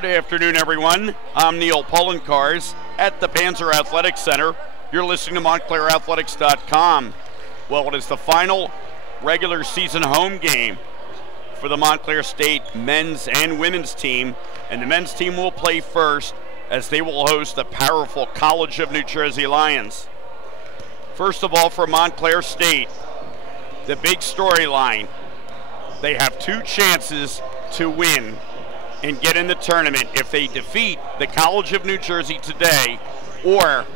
Good afternoon, everyone. I'm Neil Polenkars at the Panzer Athletic Center. You're listening to MontclairAthletics.com. Well, it is the final regular season home game for the Montclair State men's and women's team. And the men's team will play first as they will host the powerful College of New Jersey Lions. First of all, for Montclair State, the big storyline. They have two chances to win and get in the tournament if they defeat the College of New Jersey today, or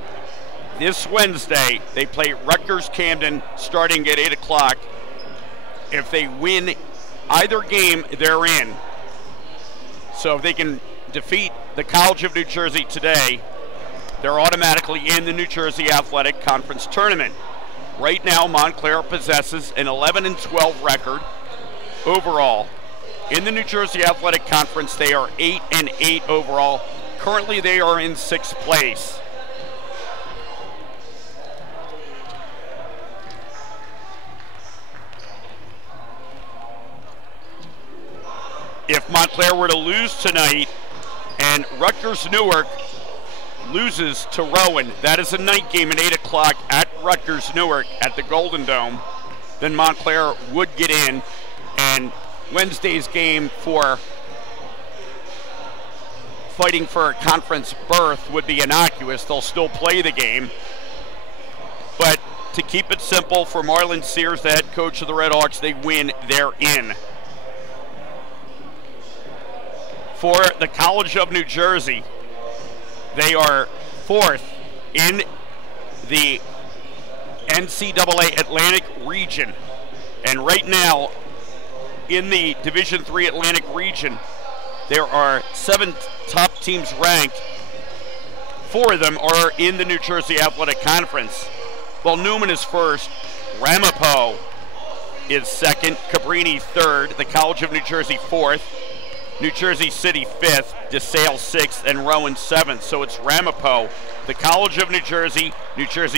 this Wednesday they play Rutgers-Camden starting at 8 o'clock. If they win either game, they're in. So if they can defeat the College of New Jersey today, they're automatically in the New Jersey Athletic Conference Tournament. Right now, Montclair possesses an 11-12 record overall. In the New Jersey Athletic Conference, they are 8-8 overall. Currently, they are in 6th place. If Montclair were to lose tonight and Rutgers Newark loses to Rowan, that is a night game at 8 o'clock at Rutgers Newark at the Golden Dome, then Montclair would get in, and Wednesday's game for fighting for a conference berth would be innocuous. They'll still play the game. But to keep it simple, for Marlon Sears, the head coach of the Red Hawks, they win, they're in. For the College of New Jersey, they are 4th in the NCAA Atlantic region. And right now, in the Division III Atlantic region, there are 7 top teams ranked. 4 of them are in the New Jersey Athletic Conference. Well, Newman is first, Ramapo is second, Cabrini third, the College of New Jersey 4th, New Jersey City 5th, DeSale 6th, and Rowan 7th. So it's Ramapo, the College of New Jersey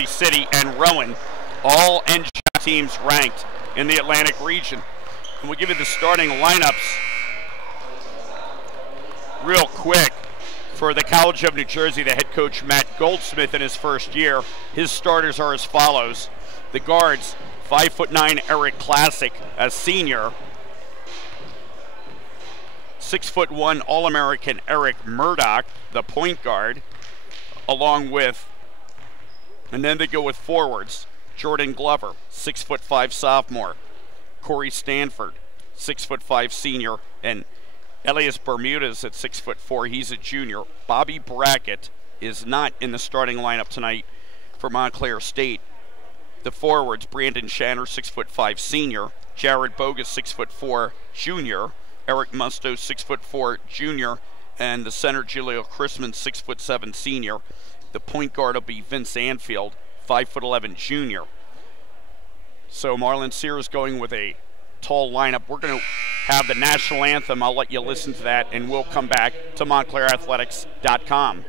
City, and Rowan, all NJAC teams ranked in the Atlantic region. And we'll give you the starting lineups real quick. For the College of New Jersey, the head coach Matt Goldsmith in his first year, his starters are as follows. The guards, 5'9" Eric Classic, a senior. 6'1" All-American Eric Murdoch, the point guard, along with, and then they go with forwards. Jordan Glover, 6'5" sophomore. Corey Stanford, 6'5" senior, and Elias Bermudez at 6'4", he's a junior. Bobby Brackett is not in the starting lineup tonight for Montclair State. The forwards, Brandon Shanner, 6'5", senior. Jared Bogus, 6'4", junior. Eric Musto, 6'4", junior. And the center, Julio Chrisman, 6'7", senior. The point guard will be Vince Anfield, 5'11", junior. So Marlon Sears going with a tall lineup. We're going to have the national anthem. I'll let you listen to that, and we'll come back to MontclairAthletics.com.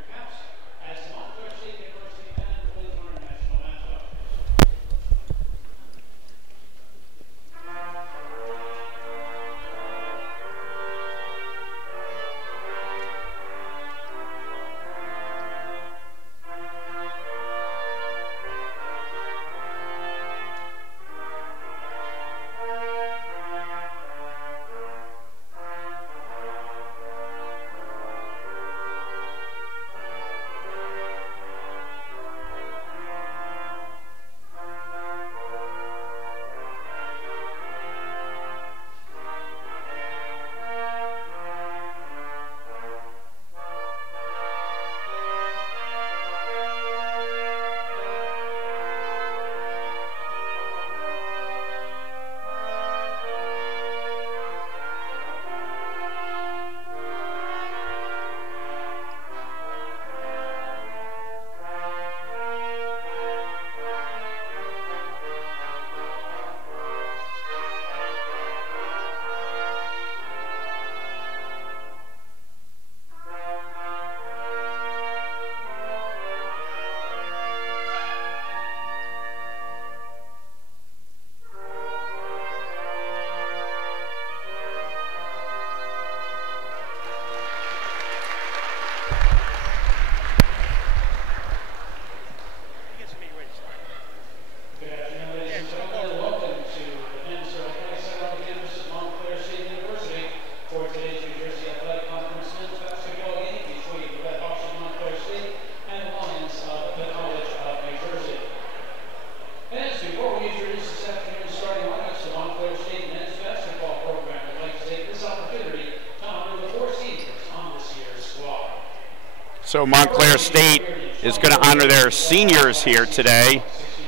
So Montclair State is going to honor their seniors here today,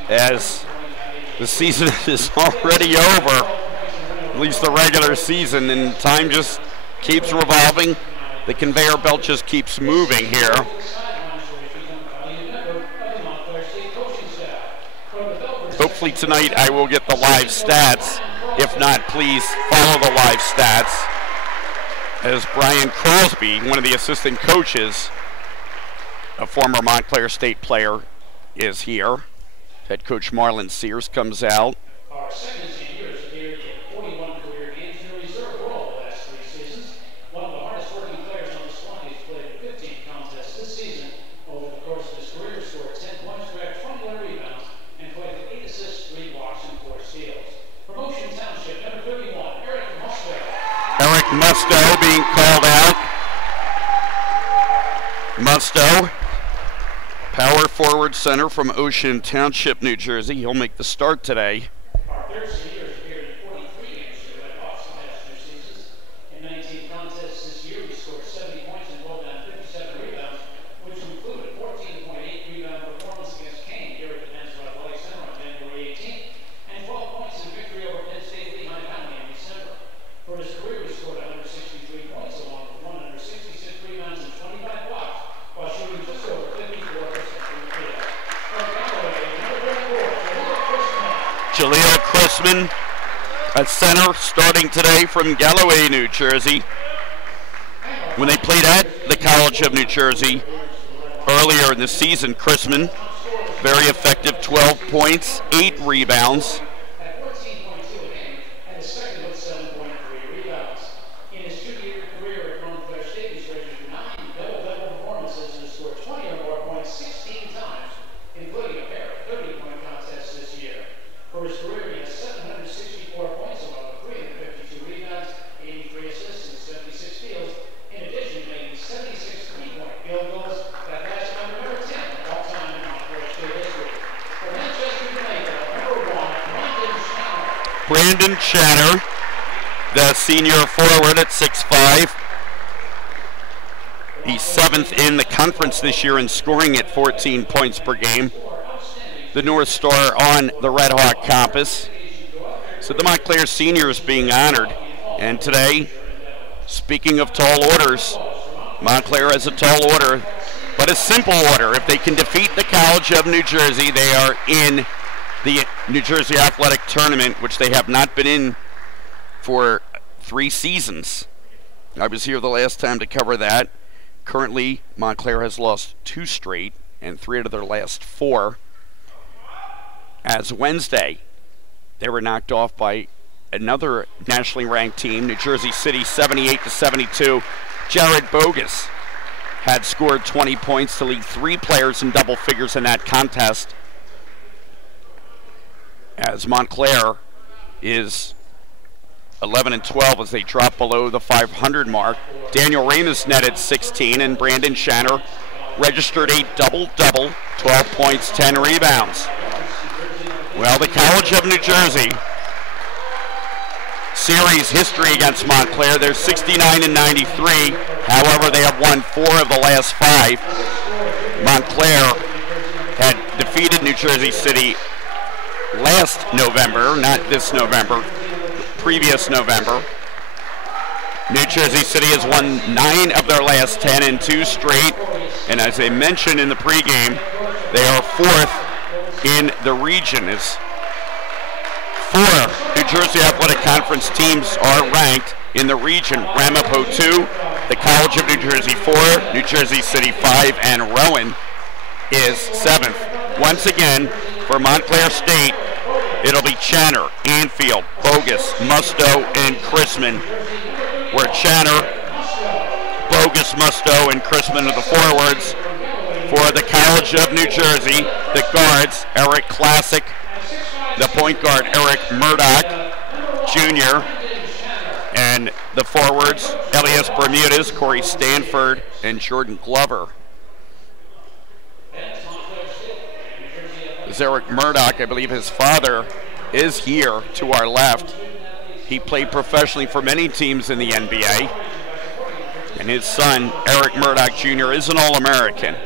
as the season is already over, at least the regular season, and time just keeps revolving. The conveyor belt just keeps moving here. Hopefully tonight I will get the live stats. If not, please follow the live stats, as Brian Crosby, one of the assistant coaches, a former Montclair State player, is here. Head coach Marlon Sears comes out. Our second senior has appeared in 41 career games in a reserve role the last 3 seasons. One of the hardest working players on the squad, he's played in 15 contests this season. Over the course of his career, scored 10 points, grabbed 21 rebounds, and collected 8 assists, 3 blocks, and 4 steals. Promotion Township, number 31, Eric Musto. Eric Musto being called out. Musto, power forward center from Ocean Township, New Jersey. He'll make the start today. Our third senior has appeared in 43 games for Red Hawks the past 2 seasons. In 19 contests this year, he scored 70 points and rolled down 57 rebounds, which included a 14.8 rebound performance against Kane here at the Panzer Athletic Center on January 18th, and 12 points in victory over Penn State Lehigh Valley in December. For his career, he scored 163 points along with 166 rebounds and 25 blocks, while shooting just over 54% from the field. From Galloway, number 34, Jaleel Chrisman at center, starting today from Galloway, New Jersey. When they played at the College of New Jersey earlier in the season, Chrisman, very effective, 12 points, 8 rebounds. at 14.2 a game, and is second with 7.3 rebounds. In his 2-year career at Montclair State, he's registered 9 double-double performances and scored 20 or more points 16 times, including a pair of 30-point contests this year. For his career, he has 764 points, along with 352 rebounds, 83 assists, and 76 steals, in addition to making 76 3-point field goals that last number 10 all time in Montclair State history. For Manchester United, number 1, Brandon Channer, the senior forward at 6'5". He's 7th in the conference this year in scoring at 14 points per game. The North Star on the Red Hawk compass. So the Montclair seniors being honored. And today, speaking of tall orders, Montclair has a tall order, but a simple order. If they can defeat the College of New Jersey, they are in the New Jersey Athletic Tournament, which they have not been in for 3 seasons. I was here the last time to cover that. Currently, Montclair has lost 2 straight and 3 out of their last 4. As Wednesday, they were knocked off by another nationally ranked team, New Jersey City, 78-72. Jared Bogus had scored 20 points to lead 3 players in double figures in that contest, as Montclair is 11-12 as they drop below the 500 mark. Daniel Ramus netted 16, and Brandon Channer registered a double-double, 12 points, 10 rebounds. Well, the College of New Jersey series history against Montclair, they're 69-93. However, they have won 4 of the last 5. Montclair had defeated New Jersey City last November, not this November, previous November. New Jersey City has won 9 of their last 10 and 2 straight. And as I mentioned in the pregame, they are 4th in the region. As 4 New Jersey Athletic Conference teams are ranked in the region. Ramapo 2, the College of New Jersey 4, New Jersey City 5, and Rowan is 7th. Once again, for Montclair State, it'll be Channer, Anfield, Bogus, Musto, and Chrisman. Where Channer, Bogus, Musto, and Chrisman are the forwards. For the College of New Jersey, the guards, Eric Classic, the point guard, Eric Murdoch, Jr., and the forwards, Elias Bermudez, Corey Stanford, and Jordan Glover. This is Eric Murdoch. I believe his father is here to our left. He played professionally for many teams in the NBA. And his son, Eric Murdoch Jr., is an All-American.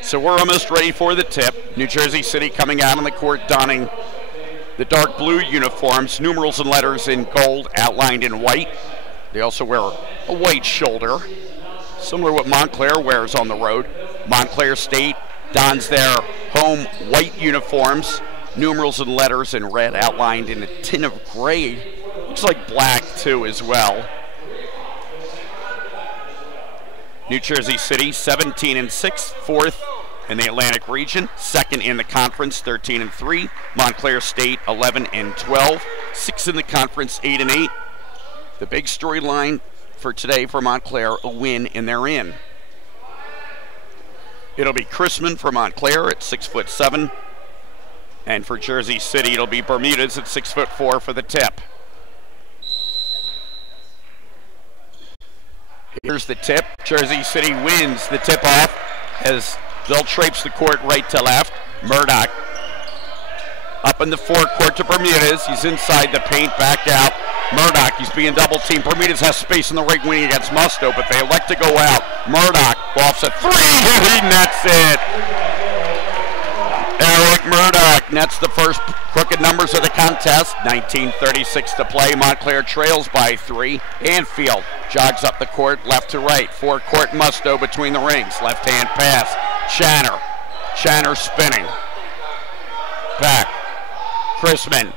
So we're almost ready for the tip. New Jersey City coming out on the court donning the dark blue uniforms, numerals and letters in gold outlined in white. They also wear a white shoulder, similar to what Montclair wears on the road. Montclair State dons their home white uniforms, numerals and letters in red outlined in a tint of gray. Looks like black too as well. New Jersey City 17-6, fourth in the Atlantic region, second in the conference, 13-3. Montclair State 11-12, sixth in the conference, 8-8. The big storyline for today for Montclair, a win and they're in. It'll be Chrisman for Montclair at 6'7", and for Jersey City it'll be Bermudez at 6'4" for the tip. Here's the tip. Jersey City wins the tip-off as they'll traipse the court right to left. Murdoch up in the forecourt to Bermudez. He's inside the paint, back out. Murdoch, he's being double-teamed. Bermudez has space in the right wing against Musto, but they elect to go out. Murdoch offs a three, and he nets it. Eric Murdoch nets the first crooked numbers of the contest. 19:36 to play. Montclair trails by 3. Anfield jogs up the court left to right. Forecourt Musto between the rings. Left-hand pass. Channer spinning. Back. Chrisman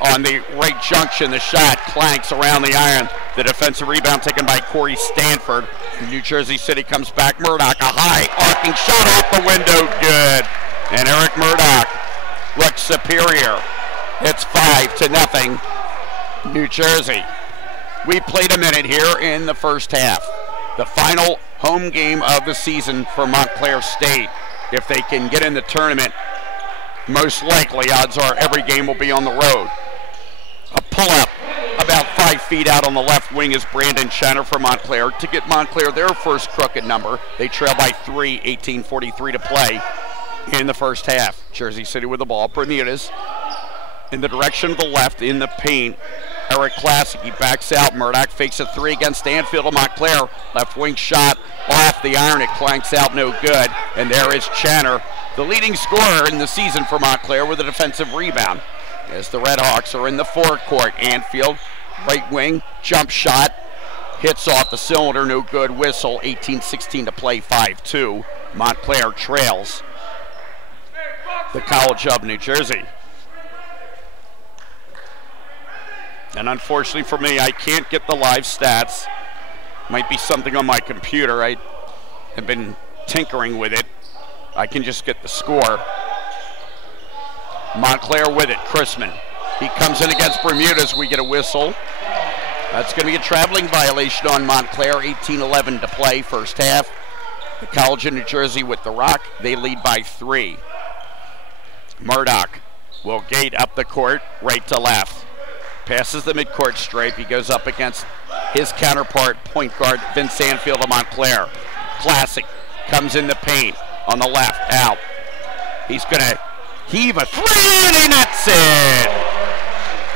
on the right junction. The shot clanks around the iron. The defensive rebound taken by Corey Stanford. New Jersey City comes back. Murdoch, a high arcing shot off the window. Good. And Eric Murdoch looks superior. It's 5-0, New Jersey. We played a minute here in the first half. The final home game of the season for Montclair State. If they can get in the tournament, most likely, odds are every game will be on the road. A pull-up about 5 feet out on the left wing is Brandon Channer for Montclair to get Montclair their first crooked number. They trail by 3, 18:43 to play in the first half. Jersey City with the ball. Bermudez in the direction of the left in the paint. Eric Classic, he backs out. Murdoch fakes a 3 against Stanfield of Montclair. Left wing shot off the iron. It clanks out, no good. And there is Channer, the leading scorer in the season for Montclair, with a defensive rebound. As the Red Hawks are in the forecourt. Anfield, right wing, jump shot. Hits off the cylinder, no good. Whistle, 18:16 to play, 5-2. Montclair trails the College of New Jersey. And unfortunately for me, I can't get the live stats. Might be something on my computer. I have been tinkering with it. I can just get the score. Montclair with it. Chrisman. He comes in against Bermudez. We get a whistle. That's going to be a traveling violation on Montclair. 18:11 to play, first half. The College of New Jersey with the rock. They lead by 3. Murdoch will gate up the court, right to left. Passes the midcourt stripe. He goes up against his counterpart, point guard Vince Anfield of Montclair. Classic comes in the paint on the left, out. He's going to heave a 3, and he nets it.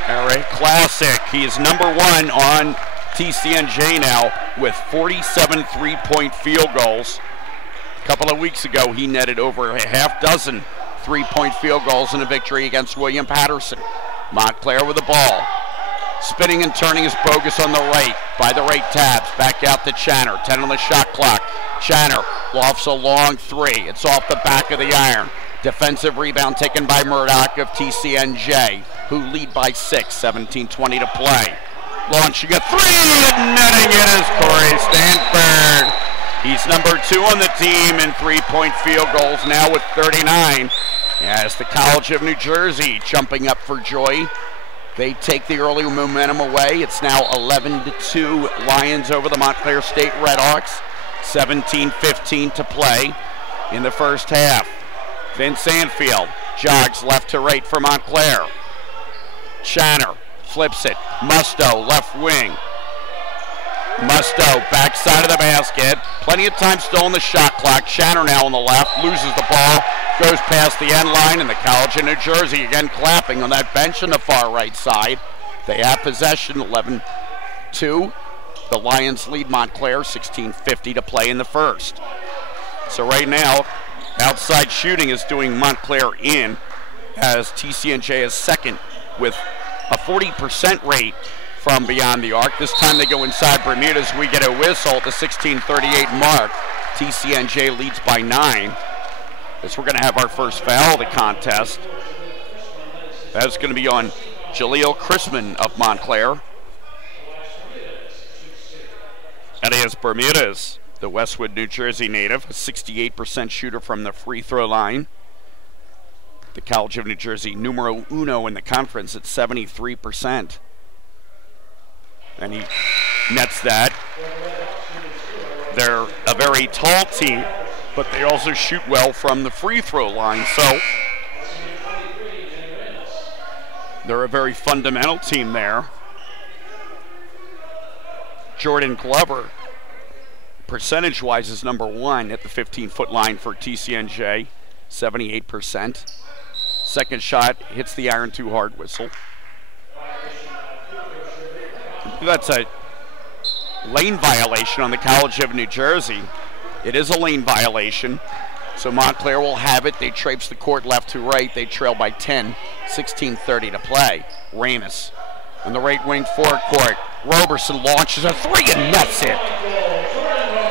Eric Classic, he is #1 on TCNJ now with 47 three-point field goals. A couple of weeks ago, he netted over a half dozen three-point field goals in a victory against William Patterson. Montclair with the ball. Spinning and turning is Bogus on the right, by the right tabs. Back out to Channer, 10 on the shot clock. Channer lofts a long 3. It's off the back of the iron. Defensive rebound taken by Murdoch of TCNJ, who lead by 6, 17:20 to play. Launching a 3, and netting it is Corey Stanford. He's #2 on the team in three-point field goals, now with 39. As the College of New Jersey jumping up for joy. They take the early momentum away. It's now 11-2 Lions over the Montclair State Red Hawks. 17:15 to play in the first half. Vince Anfield jogs left to right for Montclair. Channer flips it. Musto, left wing. Musto, backside of the basket. Plenty of time still on the shot clock. Channer now on the left, loses the ball, goes past the end line, and the College of New Jersey again clapping on that bench on the far right side. They have possession, 11-2. The Lions lead Montclair, 16:50 to play in the first. So right now, outside shooting is doing Montclair in, as TCNJ is second with a 40% rate from beyond the arc. This time they go inside Bermuda's. We get a whistle at the 16:38 mark. TCNJ leads by 9. As we're going to have our first foul of the contest. That's going to be on Jaleel Chrisman of Montclair. And he has Bermudez, the Westwood, New Jersey native, a 68% shooter from the free throw line. The College of New Jersey, numero uno in the conference at 73%. And he nets that. They're a very tall team, but they also shoot well from the free throw line. So they're a very fundamental team there. Jordan Glover, percentage-wise, is number 1 at the 15-foot line for TCNJ, 78%. Second shot hits the iron too hard whistle. That's a lane violation on the College of New Jersey. It is a lane violation. So Montclair will have it. They traipse the court left to right. They trail by 10, 16:30 to play. Ramus on the right wing forecourt. Roberson launches a 3 and nets it.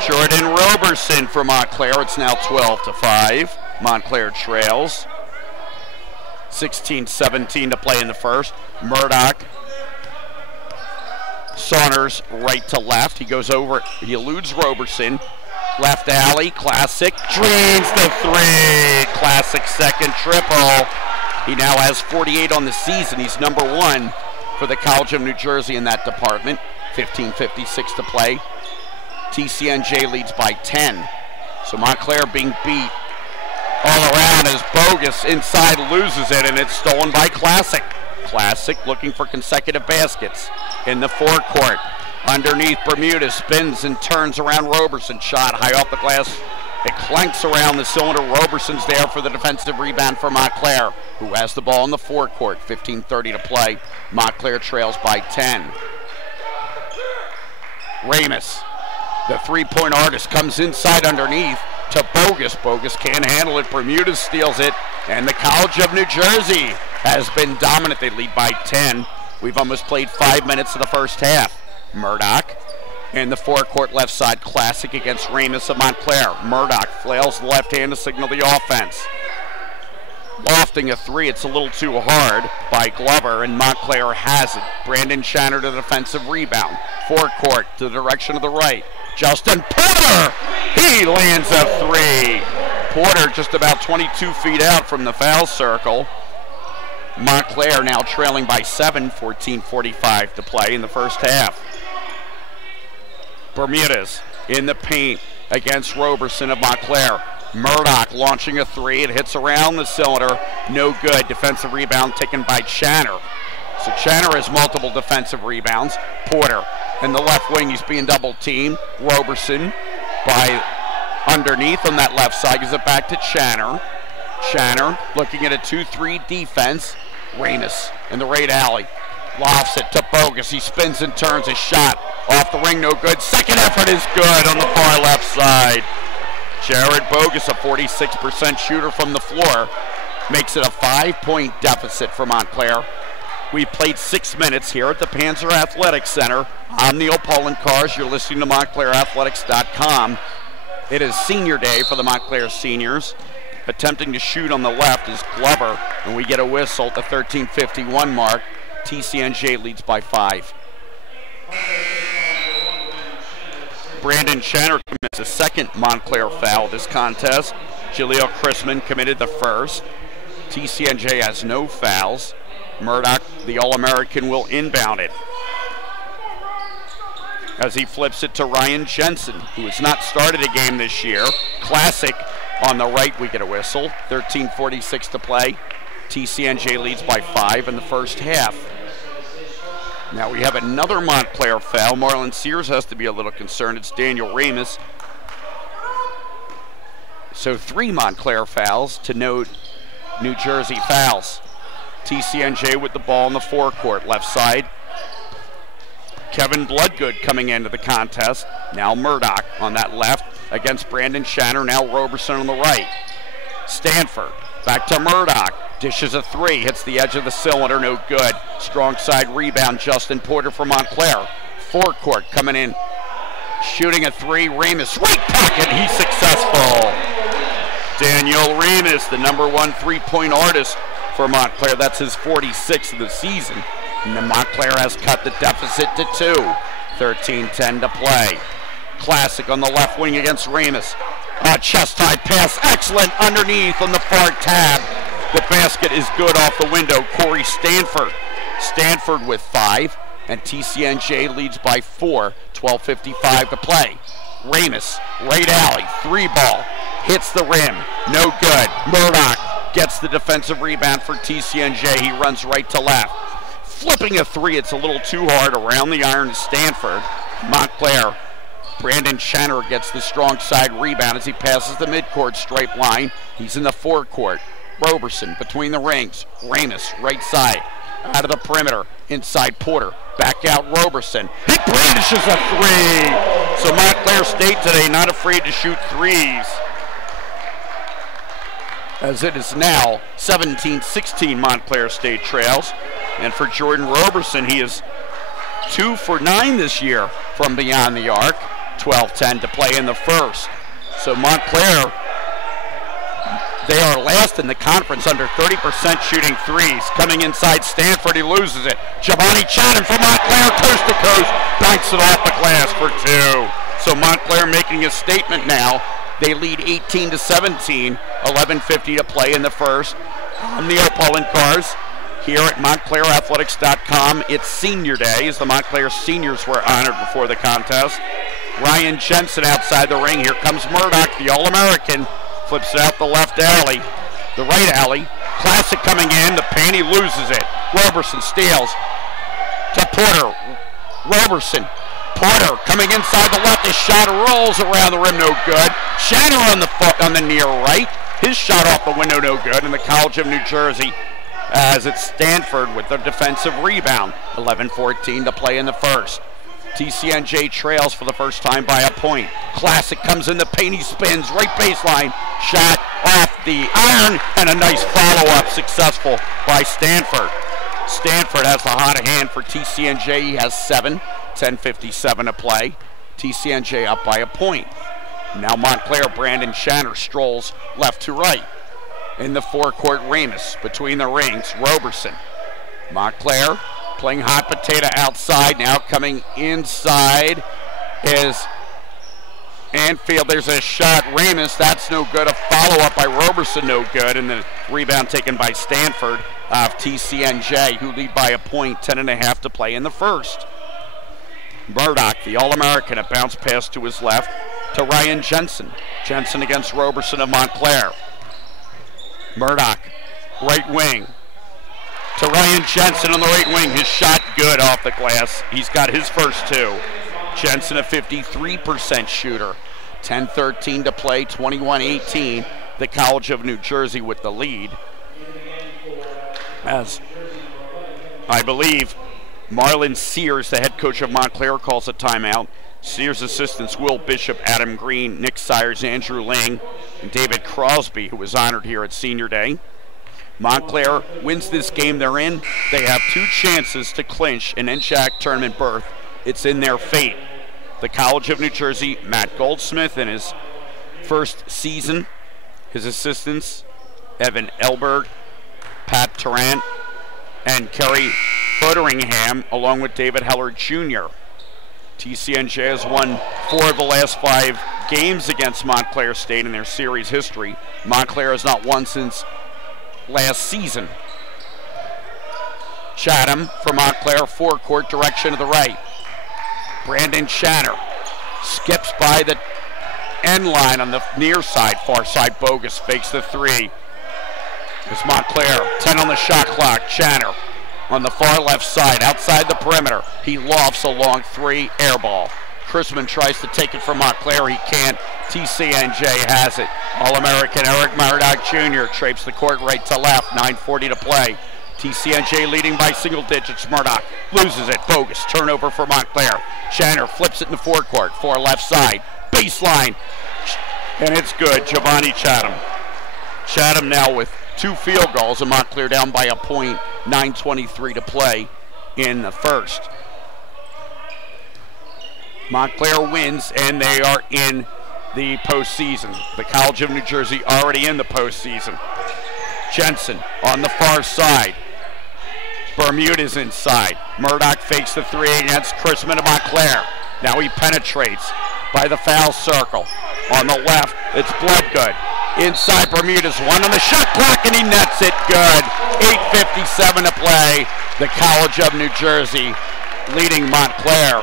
Jordan Roberson for Montclair. It's now 12-5. Montclair trails. 16-17 to play in the first. Murdoch saunters right to left. He goes over. He eludes Roberson. Left alley. Classic. Drains the 3. Classic second triple. He now has 48 on the season. He's number 1 for the College of New Jersey in that department. 15:56 to play. TCNJ leads by 10. So Montclair being beat all around as Bogus inside loses it, and it's stolen by Classic. Classic looking for consecutive baskets in the forecourt. Underneath, Bermuda spins and turns around Roberson. Shot high off the glass. It clanks around the cylinder. Roberson's there for the defensive rebound for Montclair, who has the ball in the forecourt. 15:30 to play. Montclair trails by 10. Ramus, the three-point artist, comes inside underneath to Bogus. Bogus can't handle it. Bermuda steals it, and the College of New Jersey has been dominant. They lead by 10. We've almost played 5 minutes of the first half. Murdoch in the forecourt left side. Classic against Ramus of Montclair. Murdoch flails the left hand to signal the offense. Lofting a 3, it's a little too hard by Glover, and Montclair has it. Brandon Shanner to the defensive rebound. Forecourt to the direction of the right. Justin Porter, he lands a 3. Porter just about 22 feet out from the foul circle. Montclair now trailing by 7, 14:45 to play in the first half. Bermudez in the paint against Roberson of Montclair. Murdoch launching a 3. It hits around the cylinder. No good. Defensive rebound taken by Channer. So Channer has multiple defensive rebounds. Porter in the left wing. He's being double teamed. Roberson by underneath on that left side. Gives it back to Channer. Channer looking at a 2-3 defense. Ramus in the right alley. Lofts it to Bogus. He spins and turns. A shot off the ring. No good. Second effort is good on the far left side. Jared Bogus, a 46% shooter from the floor, makes it a 5-point deficit for Montclair. We played 6 minutes here at the Panzer Athletic Center. I'm Neil Polenkars. You're listening to MontclairAthletics.com. It is senior day for the Montclair seniors. Attempting to shoot on the left is Glover, and we get a whistle at the 13:51 mark. TCNJ leads by 5. Brandon Shanner commits a second Montclair foul this contest. Jaleel Chrisman committed the first. TCNJ has no fouls. Murdoch, the All-American, will inbound it as he flips it to Ryan Jensen, who has not started a game this year. Classic on the right, we get a whistle. 13:46 to play. TCNJ leads by 5 in the first half. Now we have another Montclair foul. Marlon Sears has to be a little concerned. It's Daniel Ramus. So 3 Montclair fouls to note New Jersey fouls. TCNJ with the ball in the forecourt. Left side. Kevin Bloodgood coming into the contest. Now Murdoch on that left against Brandon Shanner. Now Roberson on the right. Stanford back to Murdoch. Dishes a three. Hits the edge of the cylinder. No good. Strong side rebound. Justin Porter from Montclair. Forecourt coming in. Shooting a three. Ramus right pocket. He's successful. Daniel Ramus, the #1 3-point artist for Montclair. That's his 46th of the season. And then Montclair has cut the deficit to 2. 13-10 to play. Classic on the left wing against Ramus. Chest high pass. Excellent underneath on the far tab. The basket is good off the window. Corey Stanford. Stanford with 5. And TCNJ leads by 4. 12:55 to play. Ramus, right alley. 3-ball. Hits the rim. No good. Murdoch gets the defensive rebound for TCNJ. He runs right to left. Flipping a 3, it's a little too hard around the iron to Stanford. Montclair, Brandon Shanner gets the strong side rebound as he passes the midcourt stripe line. He's in the forecourt. Roberson between the rings. Ramus, right side. Out of the perimeter. Inside Porter. Back out Roberson. He brandishes a 3. So Montclair State today not afraid to shoot threes. As it is now 17-16 Montclair State trails. And for Jordan Roberson, he is 2 for 9 this year from beyond the arc. 12-10 to play in the first. So Montclair, they are last in the conference, under 30% shooting threes. Coming inside Stanford, he loses it. Giovanni Chatham from Montclair, coast to coast, banks it off the glass for 2. So Montclair making a statement now. They lead 18-17, 11:50 to play in the first. I'm Neil Polenkars here at MontclairAthletics.com. It's senior day as the Montclair seniors were honored before the contest. Ryan Jensen outside the ring. Here comes Murdoch, the All-American. Flips it out the left alley, the right alley. Classic coming in, the paint, he loses it. Roberson steals to Porter. Roberson. Porter coming inside the left, his shot rolls around the rim, no good. Shanner on the near right, his shot off the window, no good. And the College of New Jersey as it's Stanford with the defensive rebound. 11:14 to play in the first. TCNJ trails for the first time by a point. Classic comes in the paint, he spins, right baseline. Shot off the iron, and a nice follow-up successful by Stanford. Stanford has the hot hand for TCNJ. He has 7. 10:57 to play. TCNJ up by a point. Now Montclair, Brandon Shanner strolls left to right. In the forecourt, Ramus between the rings. Roberson. Montclair playing hot potato outside. Now coming inside is Anfield. There's a shot. Ramus, that's no good. A follow-up by Roberson, no good. And the rebound taken by Stanford of TCNJ, who lead by a point. 10.5 to play in the first. Murdoch, the All-American, a bounce pass to his left to Ryan Jensen. Jensen against Roberson of Montclair. Murdoch, right wing to Ryan Jensen on the right wing. His shot good off the glass. He's got his first 2. Jensen a 53% shooter. 10:13 to play, 21-18. The College of New Jersey with the lead. As I believe Marlon Sears, the head coach of Montclair, calls a timeout. Sears assistants Will Bishop, Adam Green, Nick Sires, Andrew Ling, and David Crosby, who was honored here at Senior Day. Montclair wins this game they're in. They have 2 chances to clinch an NJAC Tournament berth. It's in their fate. The College of New Jersey, Matt Goldsmith in his first season. His assistants, Evan Elberg, Pat Tarrant, and Kerry Fotheringham, along with David Heller Jr. TCNJ has won 4 of the last 5 games against Montclair State in their series history. Montclair has not won since last season. Chatham for Montclair, forecourt direction to the right. Brandon Shanner skips by the end line on the near side, far side bogus, fakes the 3. It's Montclair, 10 on the shot clock. Shanner on the far left side, outside the perimeter. He lofts a long 3, air ball. Chrisman tries to take it from Montclair, he can't. TCNJ has it. All-American Eric Murdoch Jr. traipses the court right to left, 9:40 to play. TCNJ leading by single digits. Murdoch loses it. Bogus. Turnover for Montclair. Channer flips it in the forecourt. Far left side. Baseline. And it's good. Giovanni Chatham. Chatham now with 2 field goals, and Montclair down by a point. 9:23 to play in the first. Montclair wins, and they are in the postseason. The College of New Jersey already in the postseason. Jensen on the far side. Bermuda's inside. Murdoch fakes the 3 against Chrisman of Montclair. Now he penetrates by the foul circle. On the left, it's Bloodgood. Inside Bermuda's one on the shot clock, and he nets it good. 8:57 to play. The College of New Jersey leading Montclair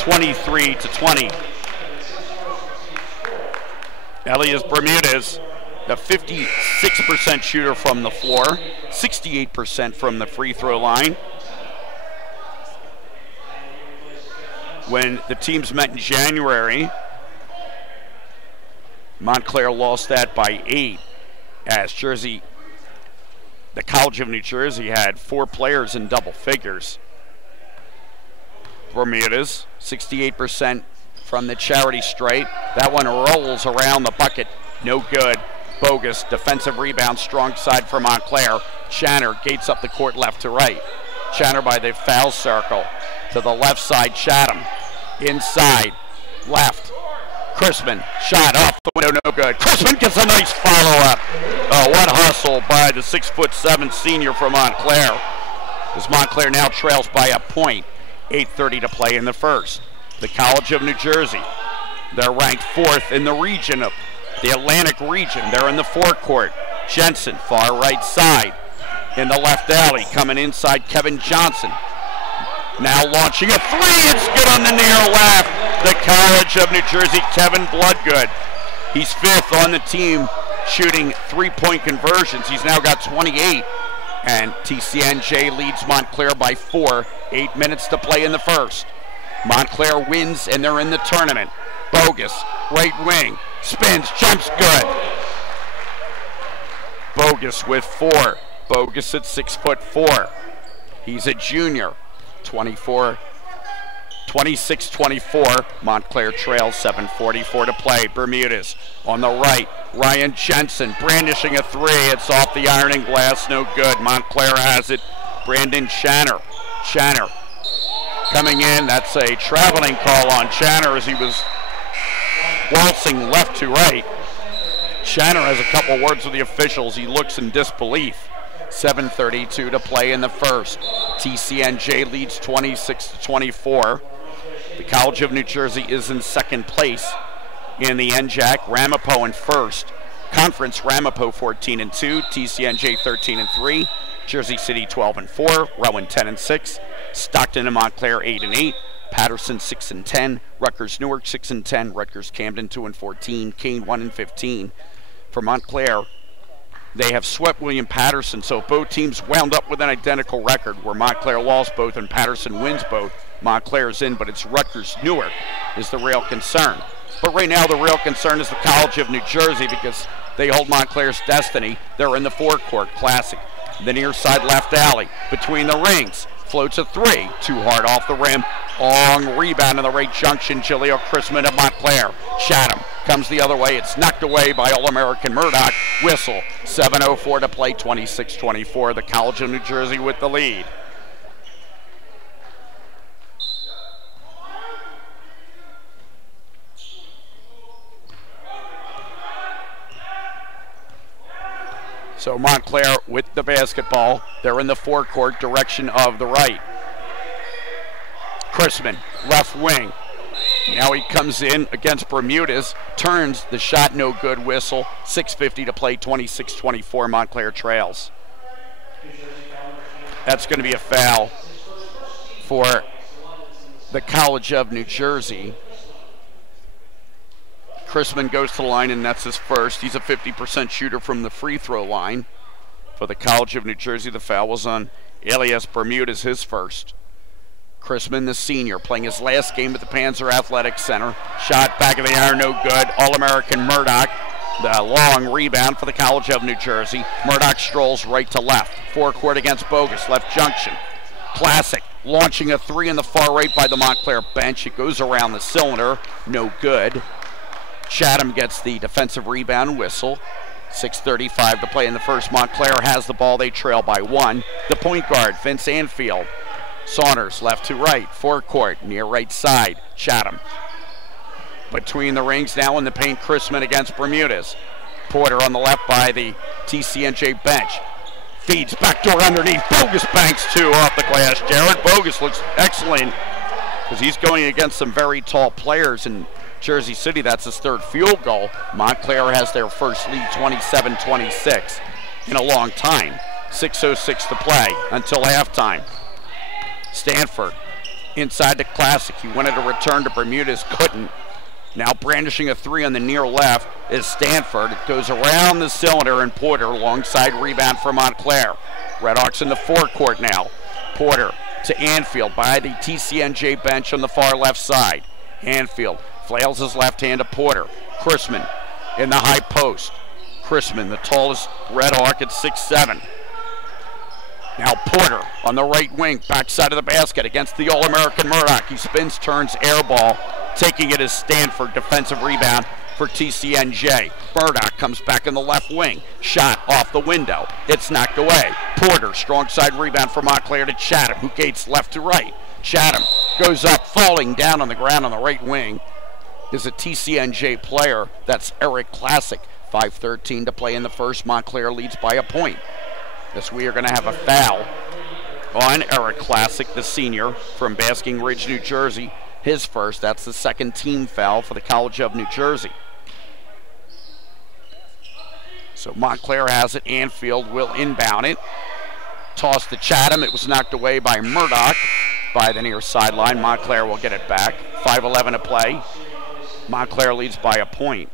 23-20. Elias Bermudez, the 56% shooter from the floor, 68% from the free throw line. When the teams met in January, Montclair lost that by 8, as the College of New Jersey had 4 players in double figures. Bermudez, 68% from the charity straight. That one rolls around the bucket, no good. Bogus, defensive rebound, strong side for Montclair. Channer gates up the court left to right. Channer by the foul circle. To the left side, Chatham. Inside, left. Chrisman, shot off the window, no good. Chrisman gets a nice follow-up. Oh, what hustle by the 6'7" senior from Montclair. As Montclair now trails by a point. 8:30 to play in the first. The College of New Jersey, they're ranked 4th in the region of the Atlantic region. They're in the forecourt. Jensen, far right side. In the left alley, coming inside, Kevin Johnson. Now launching a 3, it's good on the near left. The College of New Jersey, Kevin Bloodgood. He's 5th on the team shooting 3-point conversions. He's now got 28. And TCNJ leads Montclair by 4. 8 minutes to play in the first. Montclair wins, and they're in the tournament. Bogus, right wing, spins, jumps good. Bogus with 4. Bogus at 6'4". He's a junior. 26-24. Montclair trails, 7:44 to play. Bermudez on the right. Ryan Jensen brandishing a 3. It's off the ironing glass, no good. Montclair has it. Brandon Channer. Channer coming in. That's a traveling call on Channer as he was waltzing left to right. Channer has a couple words with the officials. He looks in disbelief. 7:32 to play in the first. TCNJ leads 26-24. The College of New Jersey is in second place in the NJAC. Ramapo in first. Conference Ramapo 14-2. TCNJ 13-3. Jersey City 12-4. Rowan 10-6. Stockton and Montclair 8-8. Patterson 6-10. Rutgers Newark 6-10. Rutgers Camden 2-14. Kane 1-15. For Montclair, they have swept William Patterson, so both teams wound up with an identical record where Montclair lost both and Patterson wins both. Montclair's in, but it's Rutgers Newark is the real concern. But right now the real concern is the College of New Jersey because they hold Montclair's destiny. They're in the forecourt. Classic. The near side left alley. Between the rings. Floats a 3. Too hard off the rim. Long rebound in the right junction. Jaleel Chrisman of Montclair. Chatham comes the other way. It's knocked away by All-American Murdoch. Whistle. 7:04 to play. 26-24. The College of New Jersey with the lead. So Montclair with the basketball. They're in the forecourt, direction of the right. Chrisman, left wing. Now he comes in against Bermudez, turns the shot, no good. Whistle. 6:50 to play. 26-24. Montclair trails. That's going to be a foul for the College of New Jersey. Chrisman goes to the line, and that's his first. He's a 50% shooter from the free throw line. For the College of New Jersey, the foul was on Elias Bermudez, his first. Chrisman, the senior, playing his last game at the Panzer Athletic Center. Shot back of the iron, no good. All-American Murdoch The long rebound for the College of New Jersey. Murdoch strolls right to left. Forecourt against Bogus, left junction. Classic, launching a three in the far right by the Montclair bench. It goes around the cylinder, no good. Chatham gets the defensive rebound whistle. 6:35 to play in the first. Montclair has the ball, they trail by 1. The point guard, Vince Anfield. Saunders, left to right, forecourt, near right side, Chatham. Between the rings now in the paint, Chrisman against Bermudez. Porter on the left by the TCNJ bench. Feeds backdoor underneath. Bogus banks two off the glass. Jared Bogus looks excellent because he's going against some very tall players in Jersey City. That's his third field goal. Montclair has their first lead, 27-26, in a long time. 6:06 to play until halftime. Stanford inside the Classic. He wanted to return to Bermudez, couldn't. Now brandishing a three on the near left is Stanford. It goes around the cylinder, and Porter, alongside rebound for Montclair. Redhawks in the forecourt now. Porter to Anfield by the TCNJ bench on the far left side. Anfield flails his left hand to Porter. Chrisman in the high post. Chrisman, the tallest Redhawk at 6'7". Now Porter on the right wing, backside of the basket against the All-American Murdoch. He spins, turns, air ball. Taking it as Stanford, defensive rebound for TCNJ. Murdoch comes back in the left wing. Shot off the window. It's knocked away. Porter, strong side rebound for Montclair to Chatham, who gates left to right. Chatham goes up, falling down on the ground on the right wing is a TCNJ player. That's Eric Classic. 5:13 to play in the first. Montclair leads by a point. As we are going to have a foul on Eric Classic, the senior from Basking Ridge, New Jersey. His first. That's the second team foul for the College of New Jersey. So Montclair has it. Anfield will inbound it. Toss to Chatham. It was knocked away by Murdoch by the near sideline. Montclair will get it back. 5:11 to play. Montclair leads by a point.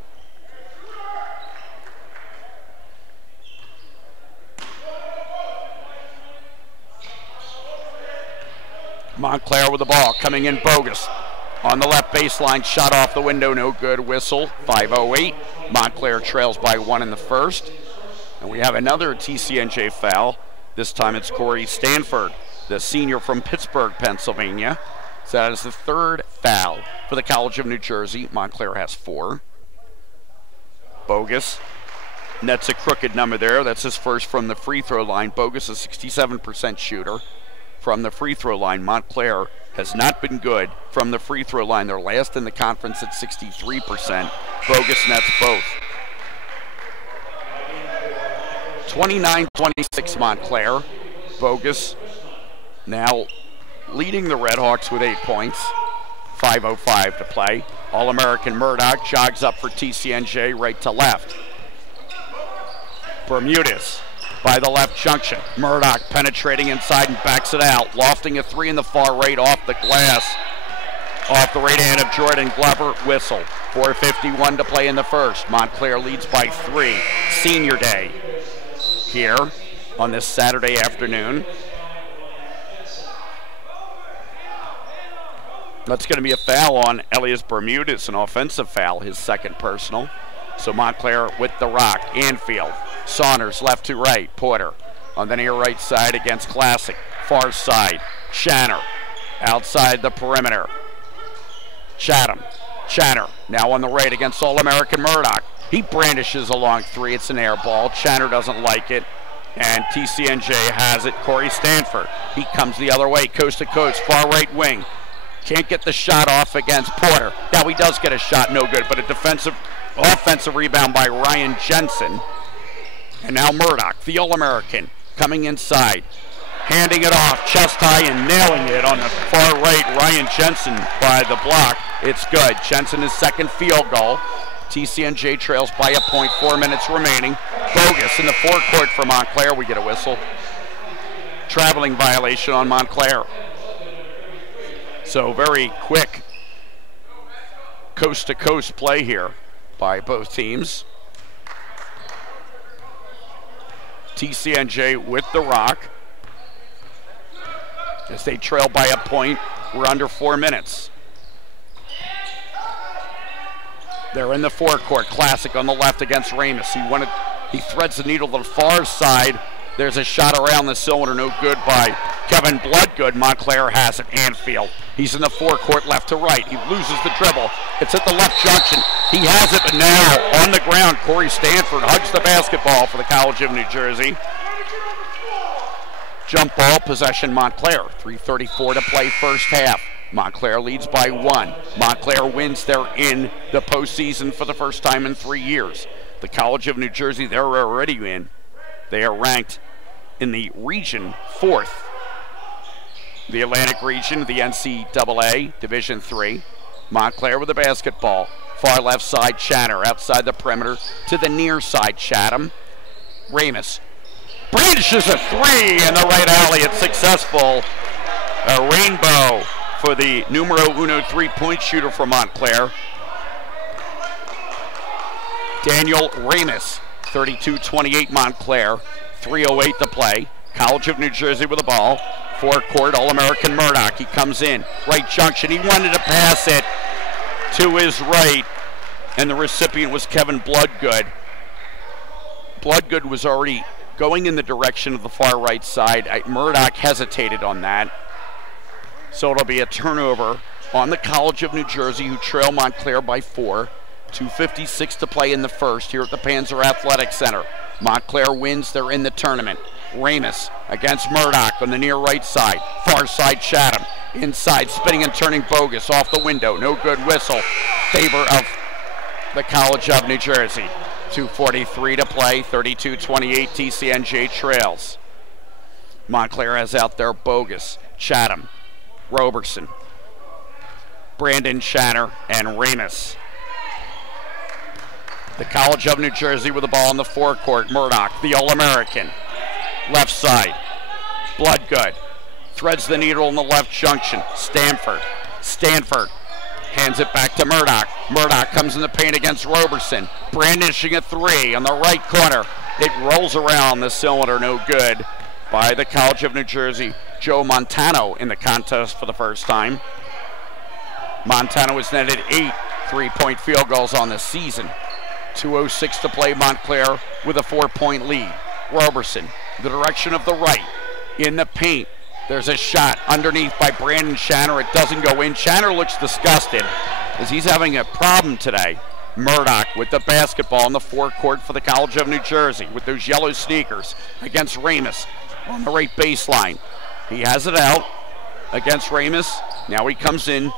Montclair with the ball, coming in Bogus. On the left baseline, shot off the window, no good, whistle, 5:08. Montclair trails by 1 in the first. And we have another TCNJ foul. This time it's Corey Stanford, the senior from Pittsburgh, Pennsylvania. So that is the third foul for the College of New Jersey. Montclair has 4. Bogus nets a crooked number there. That's his first from the free throw line. Bogus, a 67% shooter from the free throw line. Montclair has not been good from the free throw line. They're last in the conference at 63%. Bogus nets both. 29-26 Montclair. Bogus now leading the Redhawks with 8 points. 5:05 to play. All-American Murdoch jogs up for TCNJ right to left. Bermudez by the left junction. Murdoch penetrating inside and backs it out. Lofting a three in the far right off the glass. Off the right hand of Jordan Glover. Whistle. 4:51 to play in the first. Montclair leads by 3. Senior day here on this Saturday afternoon. That's going to be a foul on Elias Bermudez, an offensive foul, his second personal. So Montclair with the rock. Anfield. Saunders left to right. Porter on the near right side against Classic. Far side. Shanner outside the perimeter. Chatham now on the right against All-American Murdoch. He brandishes a long three. It's an air ball. Channer doesn't like it. And TCNJ has it. Corey Stanford. He comes the other way, coast to coast, far right wing. Can't get the shot off against Porter. Now he does get a shot, no good, but a offensive rebound by Ryan Jensen. And now Murdoch, the All-American, coming inside, handing it off, chest high and nailing it on the far right. Ryan Jensen by the block. It's good. Jensen his second field goal. TCNJ trails by a point, 4 minutes remaining. Bogus in the forecourt for Montclair. We get a whistle. Traveling violation on Montclair. So very quick coast-to-coast play here by both teams. TCNJ with the rock as they trail by a point. We're under 4 minutes. They're in the forecourt. Classic on the left against Ramus. He threads the needle to the far side. There's a shot around the cylinder, no good by Kevin Bloodgood. Montclair has it. Anfield. He's in the forecourt left to right. He loses the dribble. It's at the left junction. He has it, but now on the ground, Corey Stanford hugs the basketball for the College of New Jersey. Jump ball, possession Montclair. 3:34 to play first half. Montclair leads by 1. Montclair wins. They're in the postseason for the first time in 3 years. The College of New Jersey, they're already in. They are ranked in the region 4th. The Atlantic region, the NCAA Division III. Montclair with the basketball. Far left side, Chatter outside the perimeter to the near side, Chatham. Ramus brandishes a 3 in the right alley. It's successful. A rainbow for the numero uno 3-point shooter for Montclair. Daniel Ramus, 32-28 Montclair, 3:08 to play. College of New Jersey with the ball. Forecourt, All-American Murdoch. He comes in, right junction. He wanted to pass it to his right, and the recipient was Kevin Bloodgood. Bloodgood was already going in the direction of the far right side. Murdoch hesitated on that. So it'll be a turnover on the College of New Jersey, who trail Montclair by 4. 2:56 to play in the first here at the Panzer Athletic Center. Montclair wins. They're in the tournament. Ramus against Murdoch on the near right side. Far side Chatham. Inside, spinning and turning Bogus off the window. No good whistle. Favor of the College of New Jersey. 2:43 to play. 32-28 TCNJ trails. Montclair has out there Bogus, Chatham, Roberson, Brandon Chatter, and Ramus. The College of New Jersey with the ball in the forecourt. Murdoch, the All-American. Left side. Bloodgood threads the needle in the left junction. Stanford hands it back to Murdoch. Murdoch comes in the paint against Roberson. Brandishing a 3 on the right corner. It rolls around the cylinder, no good by the College of New Jersey. Joe Montano in the contest for the first time. Montano has netted 8 3-point field goals on the season. 2:06 to play. Montclair with a 4-point lead. Roberson, the direction of the right, in the paint. There's a shot underneath by Brandon Channer. It doesn't go in. Channer looks disgusted as he's having a problem today. Murdoch with the basketball in the forecourt for the College of New Jersey with those yellow sneakers against Ramus on the right baseline. He has it out against Ramus. Now he comes in,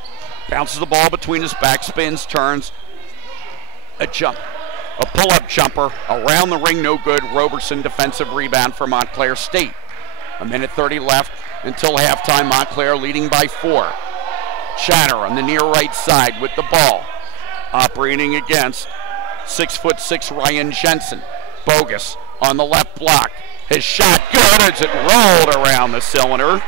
bounces the ball between his back, spins, turns. A pull-up jumper around the ring, no good. Roberson defensive rebound for Montclair State. 1:30 left until halftime. Montclair leading by 4. Chatter on the near right side with the ball. Operating against 6'6" Ryan Jensen. Bogus on the left block. His shot good as it rolled around the cylinder.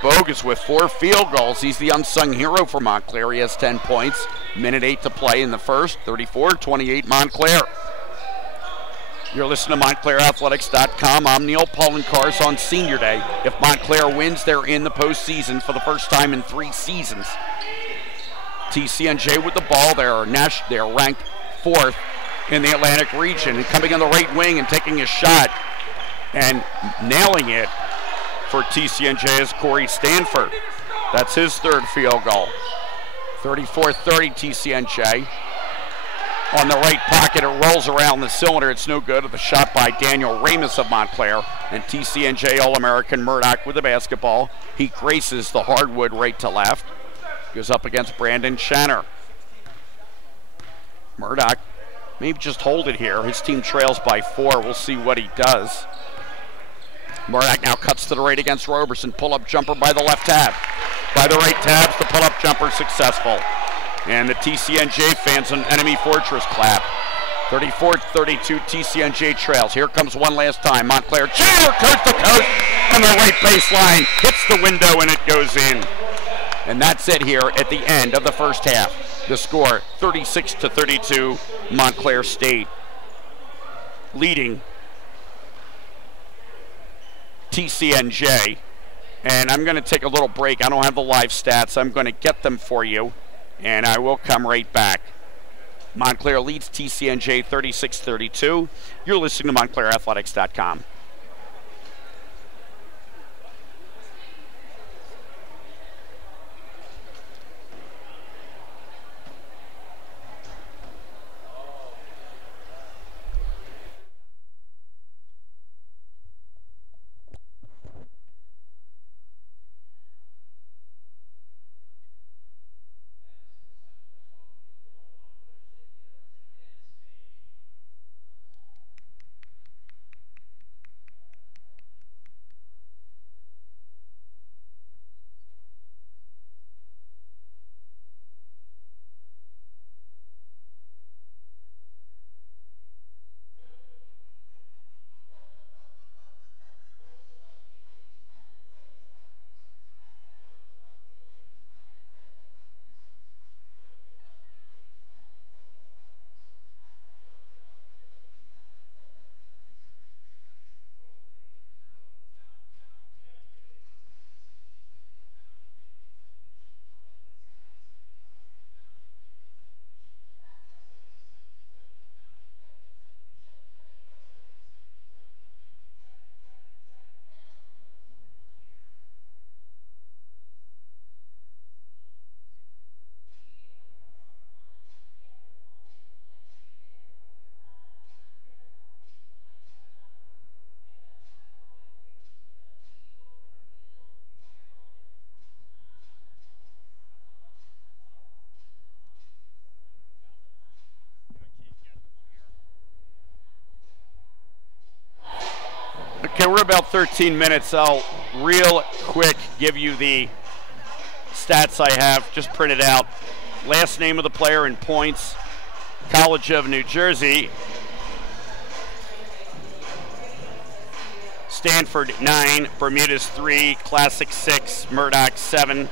Bogus with 4 field goals. He's the unsung hero for Montclair. He has 10 points. 1:08 to play in the first. 34-28 Montclair. You're listening to MontclairAthletics.com. I'm Neil Pollencars on Senior Day. If Montclair wins, they're in the postseason for the first time in 3 seasons. TCNJ with the ball. They're ranked 4th in the Atlantic region. And coming on the right wing and taking a shot and nailing it for TCNJ is Corey Stanford. That's his 3rd field goal. 34-30 TCNJ. On the right pocket, it rolls around the cylinder. It's no good. The shot by Daniel Ramus of Montclair. And TCNJ All-American Murdoch with the basketball. He graces the hardwood right to left. Goes up against Brandon Channer. Murdoch, maybe just hold it here. His team trails by 4. We'll see what he does. Murdoch now cuts to the right against Roberson. Pull-up jumper by the left tab. By the right tabs, the pull-up jumper successful. And the TCNJ fans an enemy fortress clap. 34-32 TCNJ trails. Here comes one last time. Montclair, Chatter, coast to coast, on the right baseline. Hits the window and it goes in. And that's it here at the end of the first half. The score, 36-32, Montclair State leading TCNJ. And I'm going to take a little break. I don't have the live stats. I'm going to get them for you and I will come right back. Montclair leads TCNJ 36-32. You're listening to MontclairAthletics.com. Okay, we're about 13 minutes. I'll real quick give you the stats I have just printed out. Last name of the player in points, College of New Jersey. Stanford 9, Bermuda's 3, Classic 6, Murdoch 7,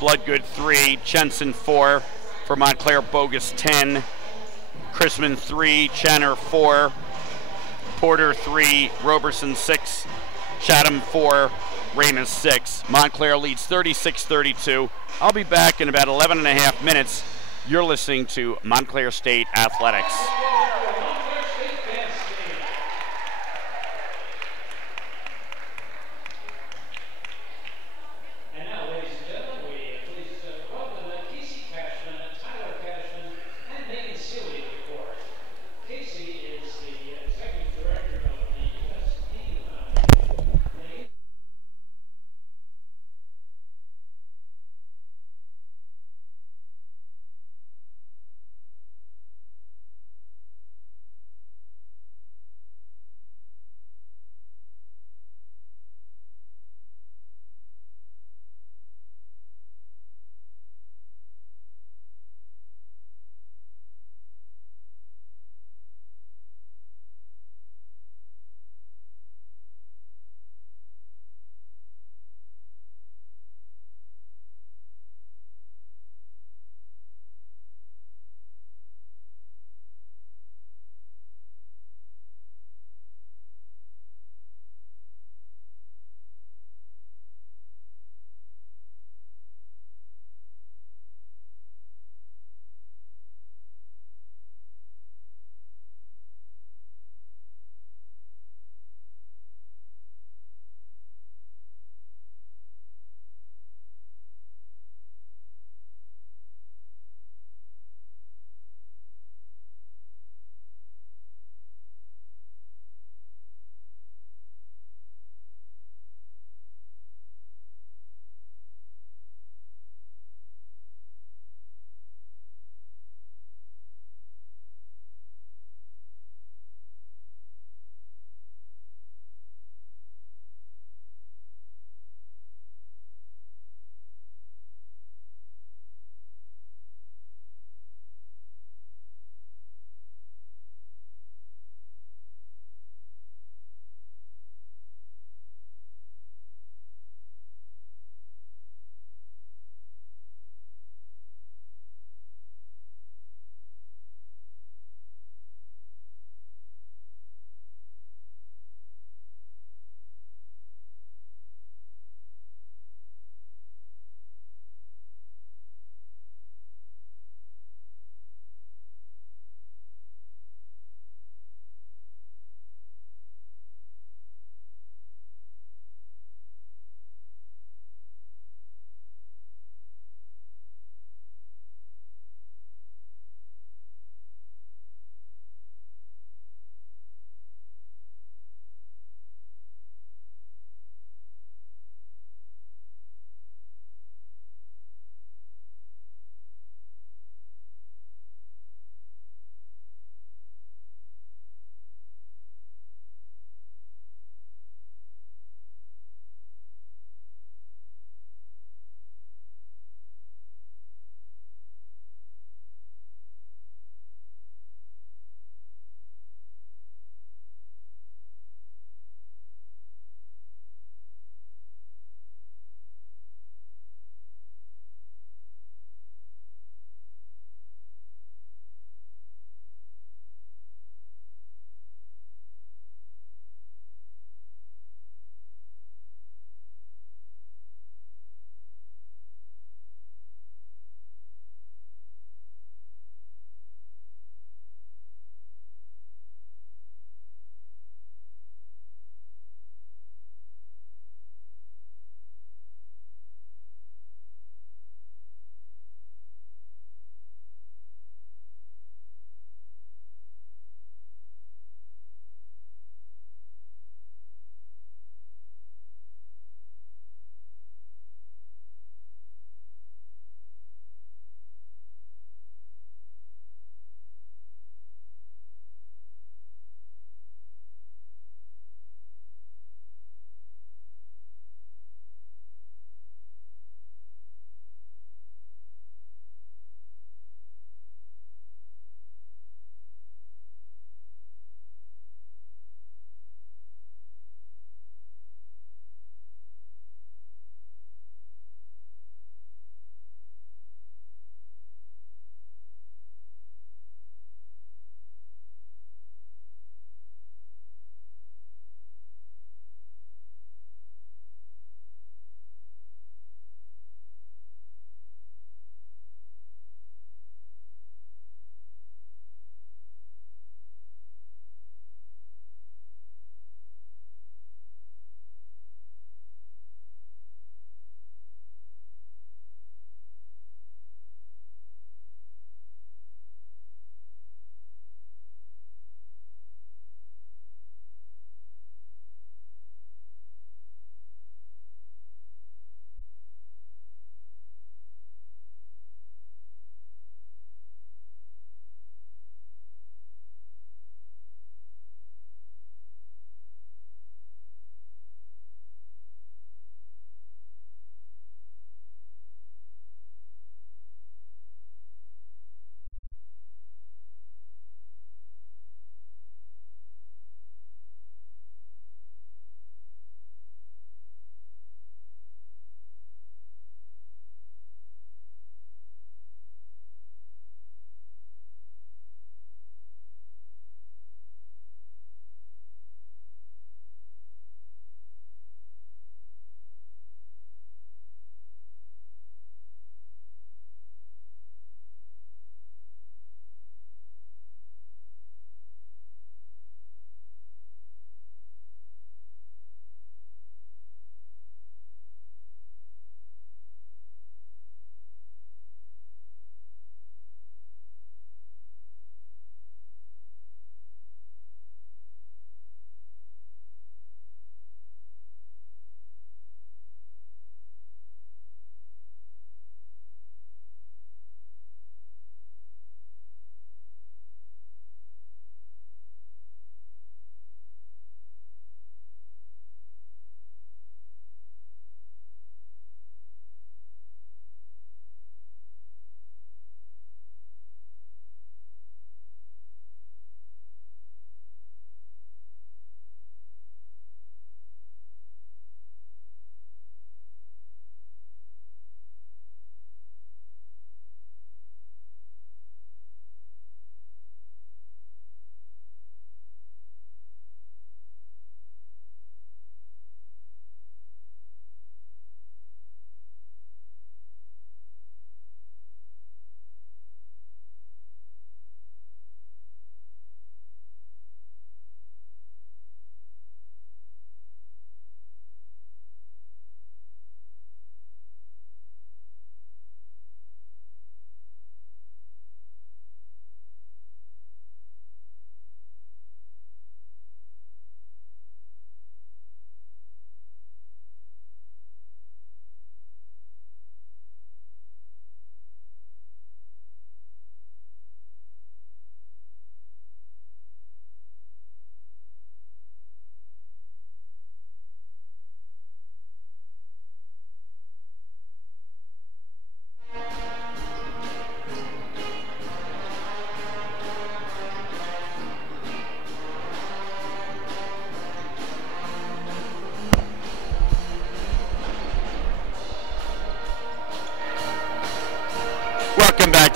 Bloodgood 3, Jensen 4, for Montclair Bogus 10, Chrisman 3, Channer 4, Porter 3, Roberson 6, Chatham 4, Ramus 6. Montclair leads 36-32. I'll be back in about 11 and a half minutes. You're listening to Montclair State Athletics.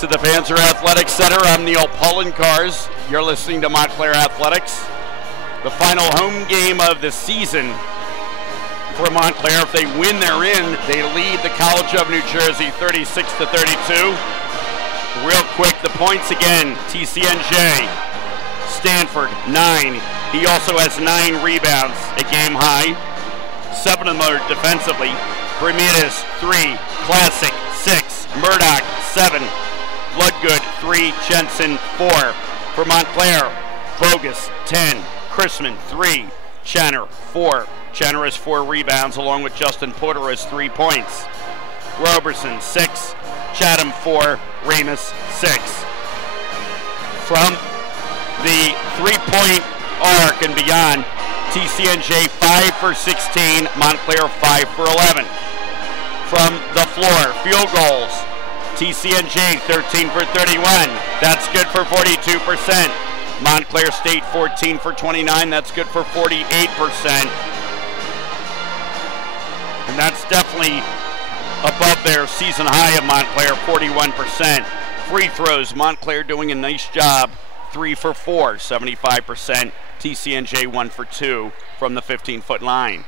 to the Panzer Athletic Center. I'm Neil Polenkars. You're listening to Montclair Athletics. The final home game of the season for Montclair. If they win, they're in. They lead the College of New Jersey 36-32. Real quick, the points again. TCNJ, Stanford, 9. He also has 9 rebounds, a game high. 7 of them are defensively. Bermudez, 3. Classic, 6. Murdoch, 7. Bloodgood, 3. Jensen, 4. For Montclair, Bogus, 10. Chrisman, 3. Channer, 4. Channer has 4 rebounds, along with Justin Porter has 3 points. Roberson, 6. Chatham, 4. Ramus, 6. From the three-point arc and beyond, TCNJ 5 for 16, Montclair 5 for 11. From the floor, field goals, TCNJ 13 for 31. That's good for 42%. Montclair State 14 for 29. That's good for 48%. And that's definitely above their season high of Montclair, 41%. Free throws, Montclair doing a nice job, 3 for 4, 75%. TCNJ 1 for 2 from the 15-foot line.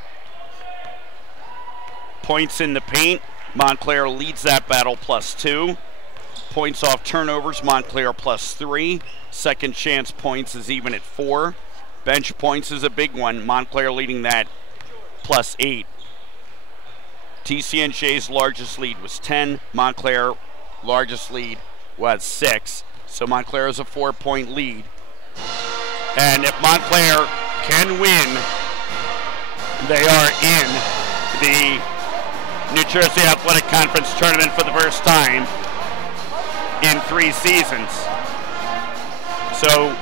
Points in the paint, Montclair leads that battle, +2. Points off turnovers, Montclair +3. Second chance points is even at 4. Bench points is a big one, Montclair leading that, +8. TCNJ's largest lead was 10. Montclair largest lead was 6. So Montclair has a 4-point lead. And if Montclair can win, they are in the New Jersey Athletic Conference Tournament for the first time in 3 seasons. So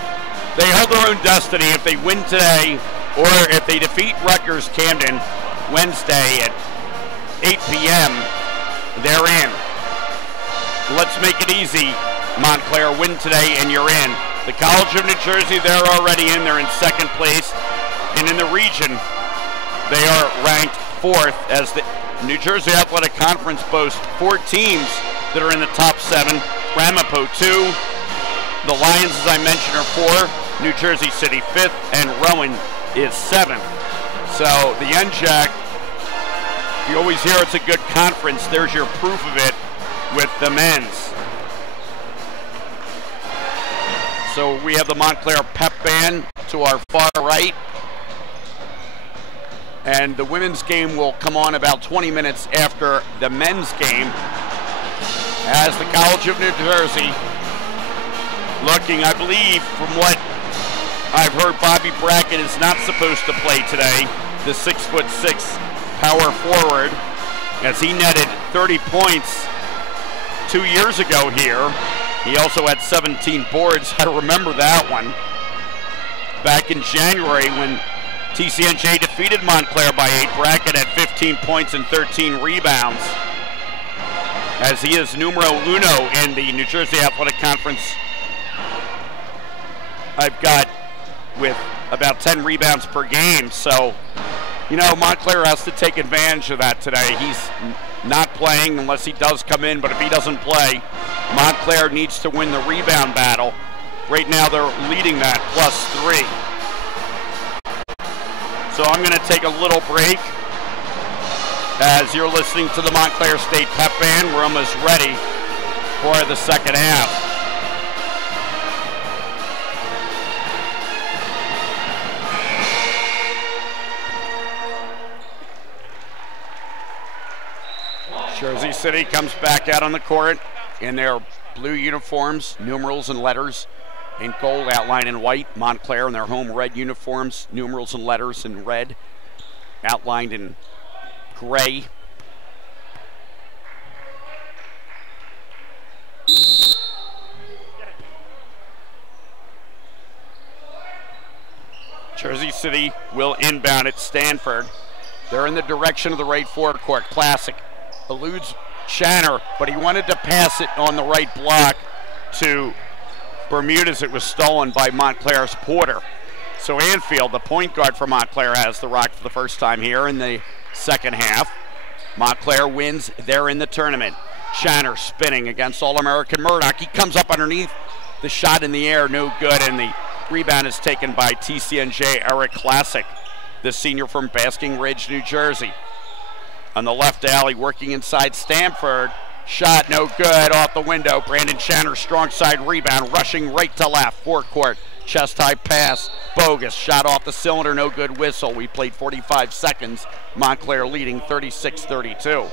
they hold their own destiny if they win today, or if they defeat Rutgers Camden Wednesday at 8 p.m., they're in. Let's make it easy, Montclair. Win today and you're in. The College of New Jersey, they're already in. They're in 2nd place. And in the region, they are ranked 4th as the New Jersey Athletic Conference boasts 4 teams that are in the top 7. Ramapo 2. The Lions, as I mentioned, are 4. New Jersey City 5th. And Rowan is 7th. So the NJAC, you always hear it's a good conference. There's your proof of it with the men's. So we have the Montclair pep band to our far right. And the women's game will come on about 20 minutes after the men's game, as the College of New Jersey looking, I believe, from what I've heard, Bobby Brackett is not supposed to play today, the 6'6" power forward, as he netted 30 points 2 years ago here. He also had 17 boards. I remember that one. Back in January when TCNJ defeated Montclair by 8, Brackett had 15 points and 13 rebounds, as he is numero uno in the New Jersey Athletic Conference. I've got with about 10 rebounds per game. So, you know, Montclair has to take advantage of that today. He's not playing unless he does come in, but if he doesn't play, Montclair needs to win the rebound battle. Right now they're leading that, +3. So I'm going to take a little break as you're listening to the Montclair State pep band. We're almost ready for the second half. Jersey City comes back out on the court in their blue uniforms, numerals and letters in gold, outlined in white. Montclair in their home red uniforms, numerals and letters in red, outlined in gray. Jersey City will inbound at Stanford. They're in the direction of the right forecourt. Classic eludes Channer, but he wanted to pass it on the right block to Bermudez. It was stolen by Montclair's Porter. So Anfield, the point guard for Montclair, has the rock for the first time here in the second half. Montclair wins. They're in the tournament. Channer spinning against All-American Murdoch. He comes up underneath. The shot in the air, no good, and the rebound is taken by TCNJ Eric Classic, the senior from Basking Ridge, New Jersey. On the left alley, working inside Stanford. Shot no good, off the window. Brandon Channer, strong side rebound, rushing right to left. Forecourt, chest high pass, bogus. Shot off the cylinder, no good, whistle. We played 45 seconds. Montclair leading 36-32.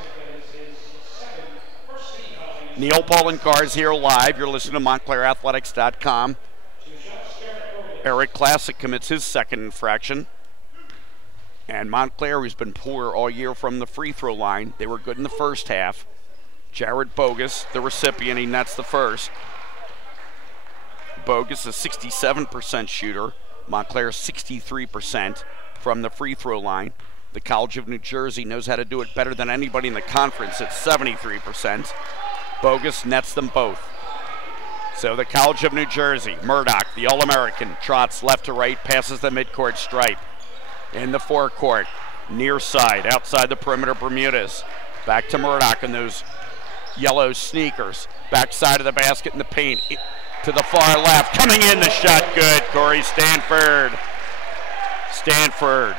Neil Poland Cars here live. You're listening to MontclairAthletics.com. Eric Classic commits his second infraction. And Montclair, who's been poor all year from the free throw line, they were good in the first half. Jared Bogus, the recipient, he nets the first. Bogus, a 67% shooter. Montclair, 63% from the free throw line. The College of New Jersey knows how to do it better than anybody in the conference at 73%. Bogus nets them both. So the College of New Jersey, Murdoch, the All-American, trots left to right, passes the midcourt stripe. In the forecourt, near side, outside the perimeter, Bermudez. Back to Murdoch in those yellow sneakers. Backside of the basket in the paint. To the far left, coming in, the shot good. Corey Stanford. Stanford,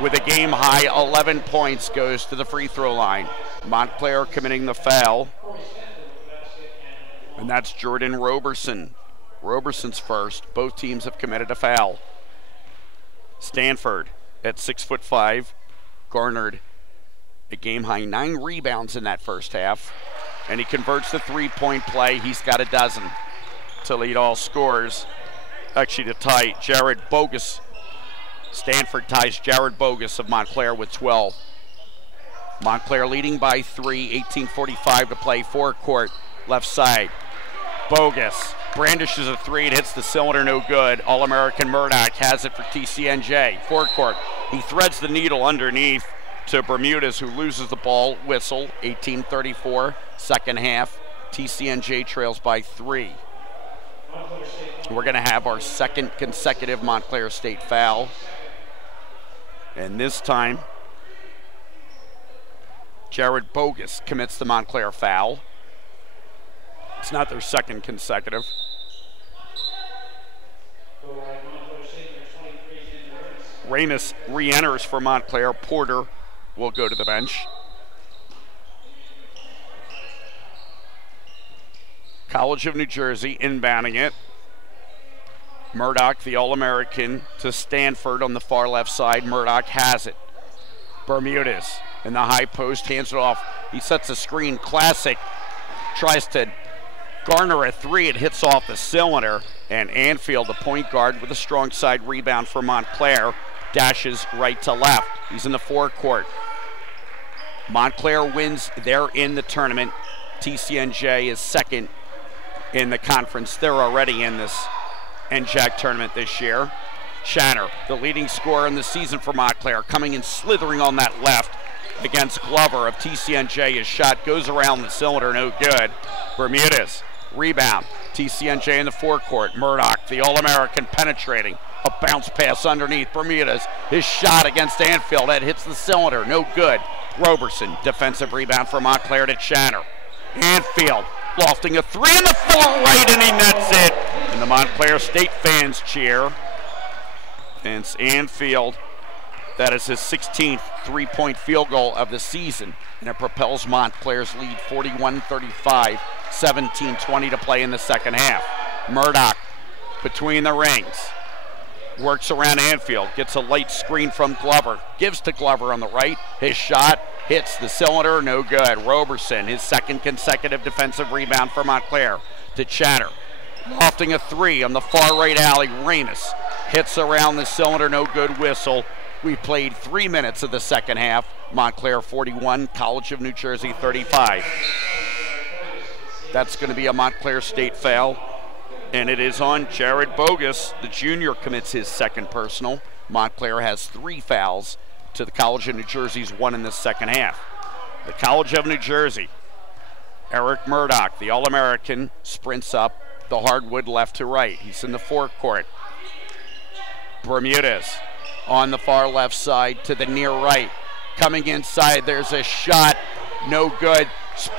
with a game-high 11 points, goes to the free throw line. Montclair committing the foul. And that's Jordan Roberson. Roberson's first. Both teams have committed a foul. Stanford, at 6'5", garnered a game-high 9 rebounds in that first half. And he converts the three-point play. He's got a dozen to lead all scores. Actually, to tie Jared Bogus. Stanford ties Jared Bogus of Montclair with 12. Montclair leading by 3, 18:45 to play, forecourt, left side. Bogus brandishes a three, it hits the cylinder, no good. All-American Murdoch has it for TCNJ. Forecourt, he threads the needle underneath to Bermudez, who loses the ball, whistle, 18:34, second half. TCNJ trails by 3. We're going to have our second consecutive Montclair State foul. And this time, Jared Bogus commits the Montclair foul. It's not their second consecutive. Ramus re-enters for Montclair. Porter will go to the bench. College of New Jersey inbounding it. Murdoch, the All-American, to Stanford on the far left side. Murdoch has it. Bermudez in the high post, hands it off. He sets a screen. Classic tries to garner a three. It hits off the cylinder. And Anfield, the point guard, with a strong side rebound for Montclair, dashes right to left. He's in the forecourt. Montclair wins. They're in the tournament. TCNJ is second in the conference. They're already in this NJAC tournament this year. Channer, the leading scorer in the season for Montclair, coming in slithering on that left against Glover of TCNJ. His shot goes around the cylinder, no good. Bermudez, rebound. TCNJ in the forecourt. Murdoch, the All-American, penetrating. A bounce pass underneath. Bermudez, his shot against Anfield. That hits the cylinder, no good. Roberson, defensive rebound for Montclair to Channer. Anfield, lofting a three in the far right, and he nets it. And the Montclair State fans cheer. Vince Anfield, that is his 16th three-point field goal of the season, and it propels Montclair's lead 41-35, 17:20 to play in the second half. Murdoch between the rings, works around Anfield, gets a late screen from Glover, gives to Glover on the right. His shot hits the cylinder, no good. Roberson, his second consecutive defensive rebound for Montclair to Channer. Lofting a three on the far right alley. Ramus hits around the cylinder, no good, whistle. We played 3 minutes of the second half. Montclair 41, College of New Jersey 35. That's going to be a Montclair State foul, and it is on Jared Bogus. The junior commits his second personal. Montclair has 3 fouls to the College of New Jersey's 1 in the second half. The College of New Jersey, Eric Murdoch, the All-American, sprints up the hardwood left to right. He's in the forecourt. Bermudez on the far left side to the near right. Coming inside, there's a shot, no good.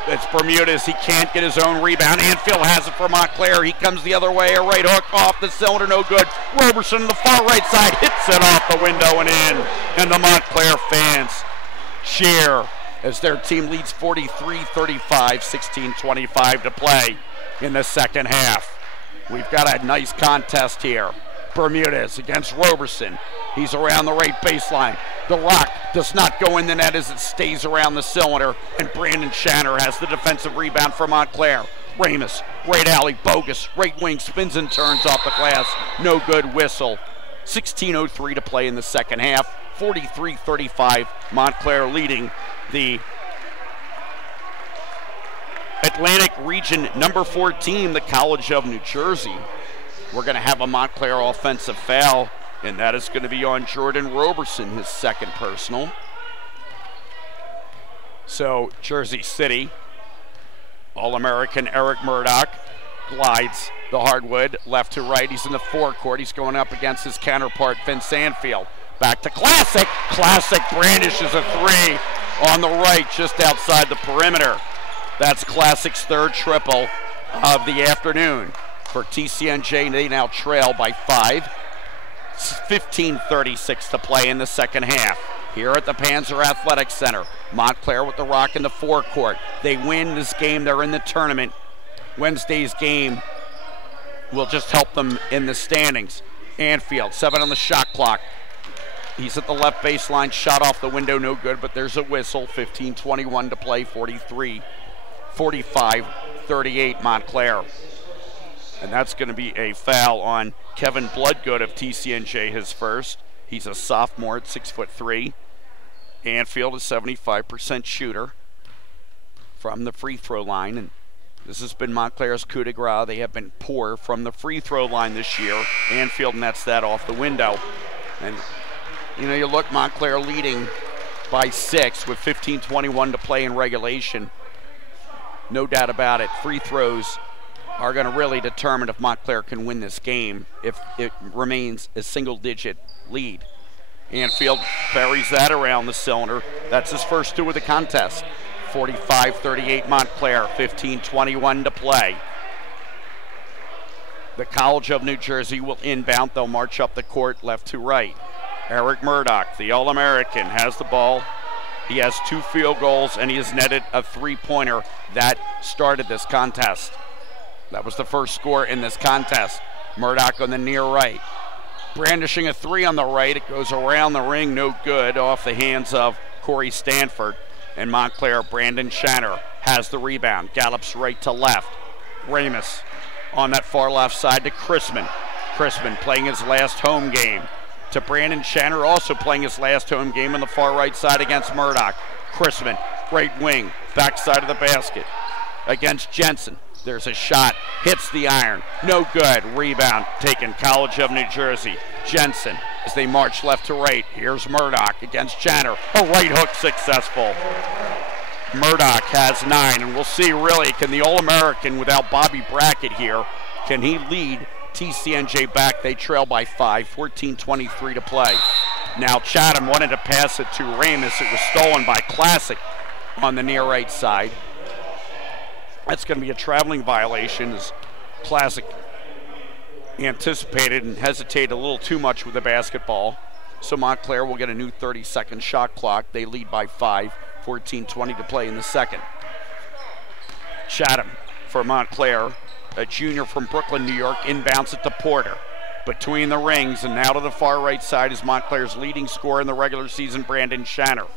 It's Bermudez. He can't get his own rebound. Anfield has it for Montclair. He comes the other way. A right hook off the cylinder. No good. Roberson on the far right side hits it off the window and in. And the Montclair fans cheer as their team leads 43-35, 16:25 to play in the second half. We've got a nice contest here. Bermudez against Roberson. He's around the right baseline. The rock does not go in the net as it stays around the cylinder, and Brandon Shanner has the defensive rebound for Montclair. Ramus, right alley, bogus, right wing, spins and turns off the glass. No good, whistle. 16:03 to play in the second half. 43-35, Montclair leading the Atlantic Region number 4 team, the College of New Jersey. We're going to have a Montclair offensive foul, and that is going to be on Jordan Roberson, his second personal. So Jersey City, All-American Eric Murdoch glides the hardwood left to right. He's in the forecourt. He's going up against his counterpart, Vince Anfield. Back to Classic. Classic brandishes a three on the right, just outside the perimeter. That's Classic's third triple of the afternoon. For TCNJ, they now trail by 5. 15:36 to play in the second half. Here at the Panzer Athletic Center, Montclair with the rock in the forecourt. They win this game, they're in the tournament. Wednesday's game will just help them in the standings. Anfield, 7 on the shot clock. He's at the left baseline, shot off the window, no good, but there's a whistle. 15:21 to play, 45-38 Montclair. And that's going to be a foul on Kevin Bloodgood of TCNJ, his first. He's a sophomore at 6'3". Anfield is 75% shooter from the free throw line, and this has been Montclair's coup de grace. They have been poor from the free throw line this year. Anfield nets that off the window. And you know, you look, Montclair leading by 6 with 15:21 to play in regulation. No doubt about it. Free throws are going to really determine if Montclair can win this game, if it remains a single-digit lead. Anfield buries that around the cylinder. That's his first 2 of the contest. 45-38 Montclair, 15:21 to play. The College of New Jersey will inbound. They'll march up the court left to right. Eric Murdoch, the All-American, has the ball. He has 2 field goals, and he has netted a 3-pointer that started this contest. That was the first score in this contest. Murdoch on the near right. Brandishing a 3 on the right. It goes around the ring, no good, off the hands of Corey Stanford. And Montclair, Brandon Shanner, has the rebound. Gallops right to left. Ramus on that far left side to Chrisman. Chrisman playing his last home game. To Brandon Shanner, also playing his last home game on the far right side against Murdoch. Chrisman, right wing, backside of the basket against Jensen. There's a shot, hits the iron, no good. Rebound taken, College of New Jersey. Jensen, as they march left to right. Here's Murdoch against Shanner. A right hook successful. Murdoch has 9, and we'll see really, can the All-American without Bobby Brackett here, can he lead TCNJ back? They trail by 5, 14:23 to play. Now Chatham wanted to pass it to Ramus. It was stolen by Classic on the near right side. That's going to be a traveling violation, as Classic anticipated and hesitated a little too much with the basketball. So Montclair will get a new 30-second shot clock. They lead by 5, 14:20 to play in the second. Chatham for Montclair, a junior from Brooklyn, New York, inbounds it to Porter. Between the rings, and now to the far right side is Montclair's leading scorer in the regular season, Brandon Shanner.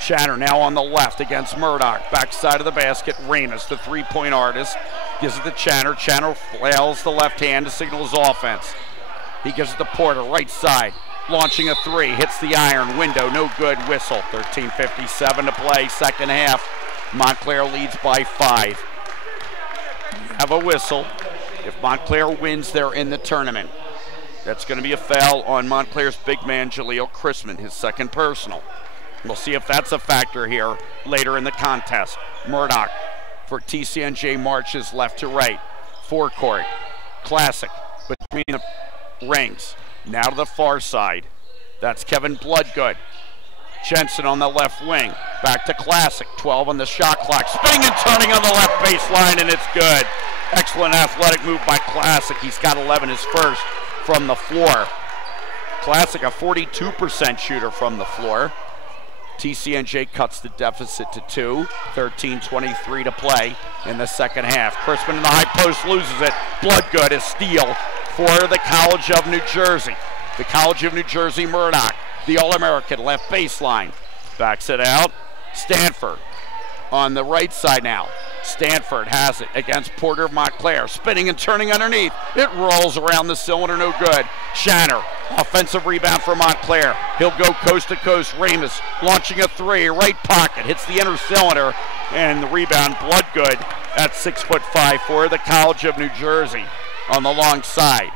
Shanner now on the left against Murdoch. Backside of the basket, Ramus, the 3-point artist, gives it to Shanner. Shanner flails the left hand to signal his offense. He gives it to Porter, right side, launching a 3, hits the iron, window, no good, whistle. 13:57 to play, second half. Montclair leads by 5. Have a whistle. If Montclair wins, they're in the tournament. That's going to be a foul on Montclair's big man, Jaleel Chrisman, his second personal. We'll see if that's a factor here later in the contest. Murdoch for TCNJ marches left to right. Forecourt, Classic between the rings. Now to the far side. That's Kevin Bloodgood. Jensen on the left wing. Back to Classic. 12 on the shot clock. Spinning and turning on the left baseline, and it's good. Excellent athletic move by Classic. He's got 11, his first from the floor. Classic, a 42% shooter from the floor. TCNJ cuts the deficit to 2. 13:23 to play in the second half. Crispin in the high post loses it. Bloodgood, a steal for the College of New Jersey. The College of New Jersey, Murdoch, the All-American, left baseline. Backs it out. Stanford on the right side now. Stanford has it against Porter of Montclair. Spinning and turning underneath. It rolls around the cylinder, no good. Shanner, offensive rebound for Montclair. He'll go coast to coast. Ramus launching a 3, right pocket, hits the inner cylinder, and the rebound, Bloodgood at 6'5" for the College of New Jersey on the long side.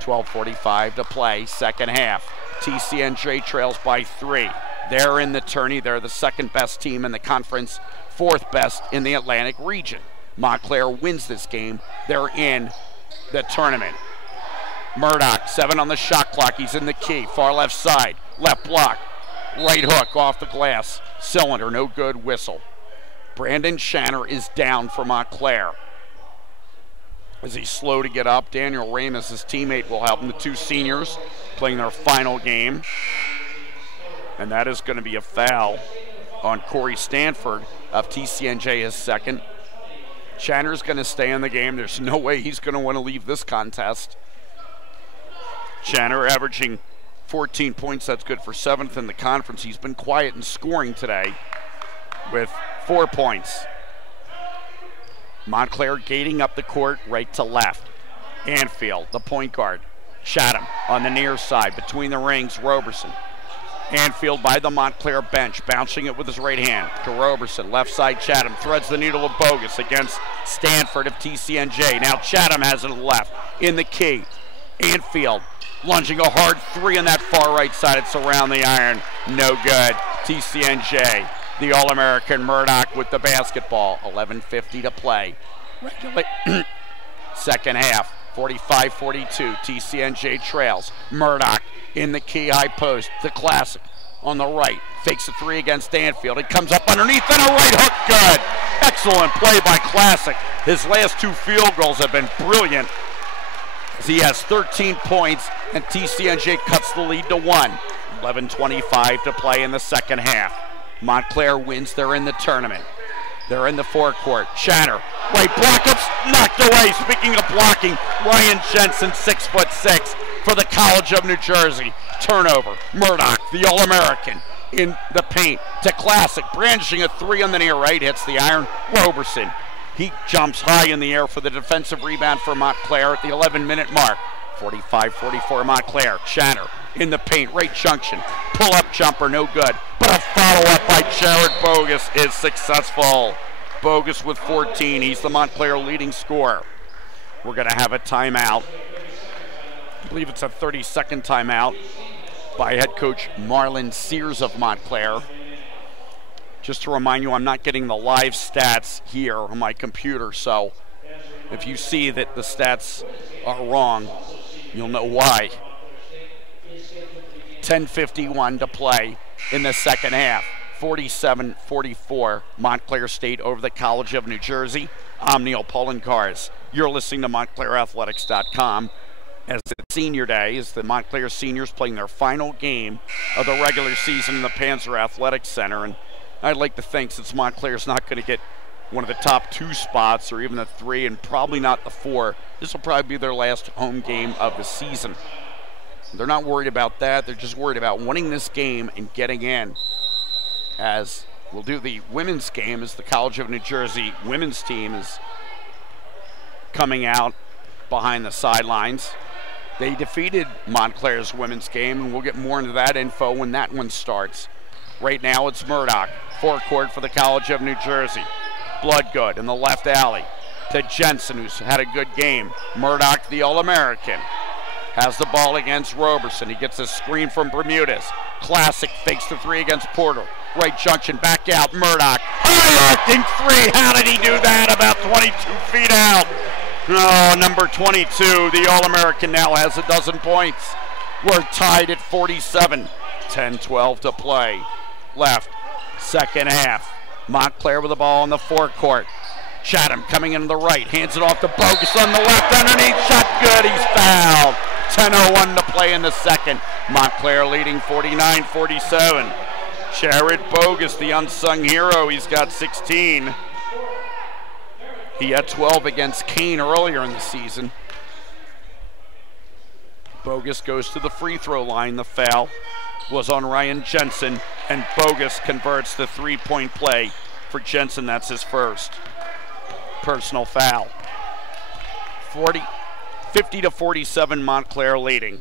12:45 to play, second half. TCNJ trails by 3. They're in the tourney. They're the second best team in the conference, 4th best in the Atlantic region. Montclair wins this game. They're in the tournament. Murdoch, 7 on the shot clock. He's in the key. Far left side. Left block. Right hook off the glass. Cylinder, no good. Whistle. Brandon Shanner is down for Montclair. As he's slow to get up, Daniel Ramus, his teammate, will help him. The 2 seniors playing their final game. And that is going to be a foul on Corey Stanford of TCNJ, his second. Shanner's going to stay in the game. There's no way he's going to want to leave this contest. Shanner averaging 14 points. That's good for 7th in the conference. He's been quiet in scoring today with 4 points. Montclair gating up the court right to left. Anfield, the point guard. Chatham on the near side. Between the rings, Roberson. Anfield by the Montclair bench, bouncing it with his right hand to Roberson. Left side, Chatham threads the needle of Bogus against Stanford of TCNJ. Now Chatham has it left in the key. Anfield lunging a hard 3 on that far right side. It's around the iron. No good. TCNJ, the All-American Murdoch with the basketball. 11:50 to play. Second half, 45-42. TCNJ trails. Murdoch in the key, high post. The Classic on the right. Fakes a 3 against Stanfield. It comes up underneath and a right hook, good. Excellent play by Classic. His last 2 field goals have been brilliant. He has 13 points, and TCNJ cuts the lead to 1. 11:25 to play in the second half. Montclair wins. They're in the tournament. They're in the forecourt. Shanner, right block ups, knocked away. Speaking of blocking, Ryan Jensen, 6'6", for the College of New Jersey. Turnover. Murdoch, the All-American, in the paint to Classic, brandishing a 3 on the near right, hits the iron. Roberson, he jumps high in the air for the defensive rebound for Montclair at the 11-minute mark. 45-44 Montclair. Shanner in the paint, right junction. Pull-up jumper, no good. But a follow-up by Jared Bogus is successful. Bogus with 14. He's the Montclair leading scorer. We're going to have a timeout. I believe it's a 30-second timeout by head coach Marlon Sears of Montclair. Just to remind you, I'm not getting the live stats here on my computer, so if you see that the stats are wrong, you'll know why. 10:51 to play in the second half. 47-44, Montclair State over the College of New Jersey. I'm Neil Polenkars. You're listening to MontclairAthletics.com. As it's senior day, as the Montclair seniors playing their final game of the regular season in the Panzer Athletic Center. And I'd like to think, since Montclair's not going to get one of the top 2 spots or even the 3 and probably not the 4, this will probably be their last home game of the season. They're not worried about that. They're just worried about winning this game and getting in. As we'll do the women's game, as the College of New Jersey women's team is coming out behind the sidelines. They defeated Montclair's women's game, and we'll get more into that info when that one starts. Right now it's Murdoch, forecourt for the College of New Jersey. Bloodgood in the left alley to Jensen, who's had a good game. Murdoch, the All-American, has the ball against Roberson. He gets a screen from Bermudez. Classic fakes the 3 against Porter. Right junction, back out, Murdoch. High-arcing 3, how did he do that? About 22 feet out. Oh, number 22, the All-American, now has 12 points. We're tied at 47. 10-12 to play left. Second half. Montclair with the ball on the forecourt. Chatham coming into the right, hands it off to Bogus on the left, underneath, shot good, he's fouled. 10:01 to play in the second. Montclair leading 49-47. Jared Bogus, the unsung hero, he's got 16. He had 12 against Kane earlier in the season. Bogus goes to the free throw line. The foul was on Ryan Jensen, and Bogus converts the three-point play for Jensen. That's his first personal foul. 50-47 Montclair leading.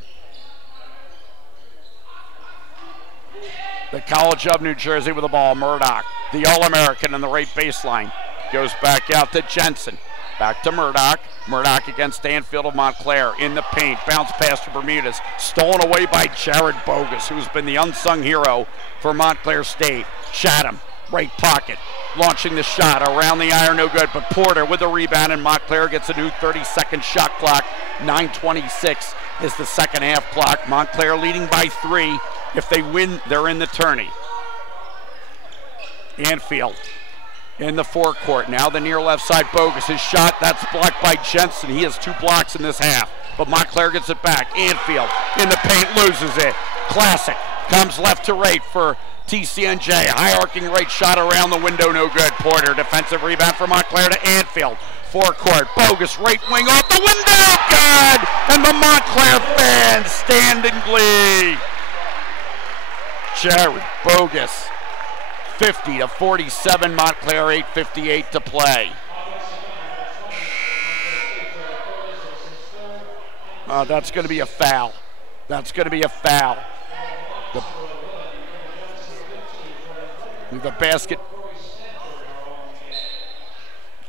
The College of New Jersey with the ball. Murdoch, the All-American on the right baseline, goes back out to Jensen. Back to Murdoch. Murdoch against Stanfield of Montclair in the paint. Bounce pass to Bermudez. Stolen away by Jared Bogus, who's been the unsung hero for Montclair State. Chatham, right pocket. Launching the shot around the iron, no good. But Porter with the rebound, and Montclair gets a new 30-second shot clock. 9:26 is the second half clock. Montclair leading by 3. If they win, they're in the tourney. Anfield in the forecourt. Now the near left side, Bogus. His shot, that's blocked by Jensen. He has 2 blocks in this half. But Montclair gets it back. Anfield in the paint, loses it. Classic comes left to right for TCNJ. High arcing right shot around the window, no good. Porter, defensive rebound for Montclair to Anfield. Forecourt, Bogus, right wing off the window, good! And the Montclair fans stand in glee. Jared Bogus, 50-47, Montclair, 8:58 to play. That's going to be a foul. That's going to be a foul. The basket.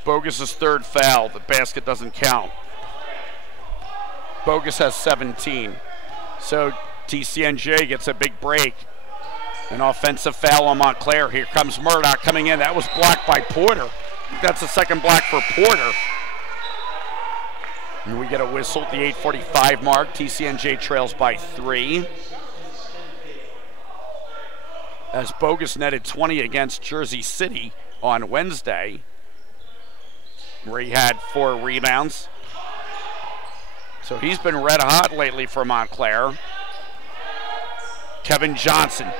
Bogus' third foul. The basket doesn't count. Bogus has 17. So TCNJ gets a big break. An offensive foul on Montclair. Here comes Murdoch coming in. That was blocked by Porter. That's the second block for Porter. And we get a whistle at the 8:45 mark. TCNJ trails by 3. As Bogus netted 20 against Jersey City on Wednesday, where he had 4 rebounds. So he's been red hot lately for Montclair. Kevin Johnson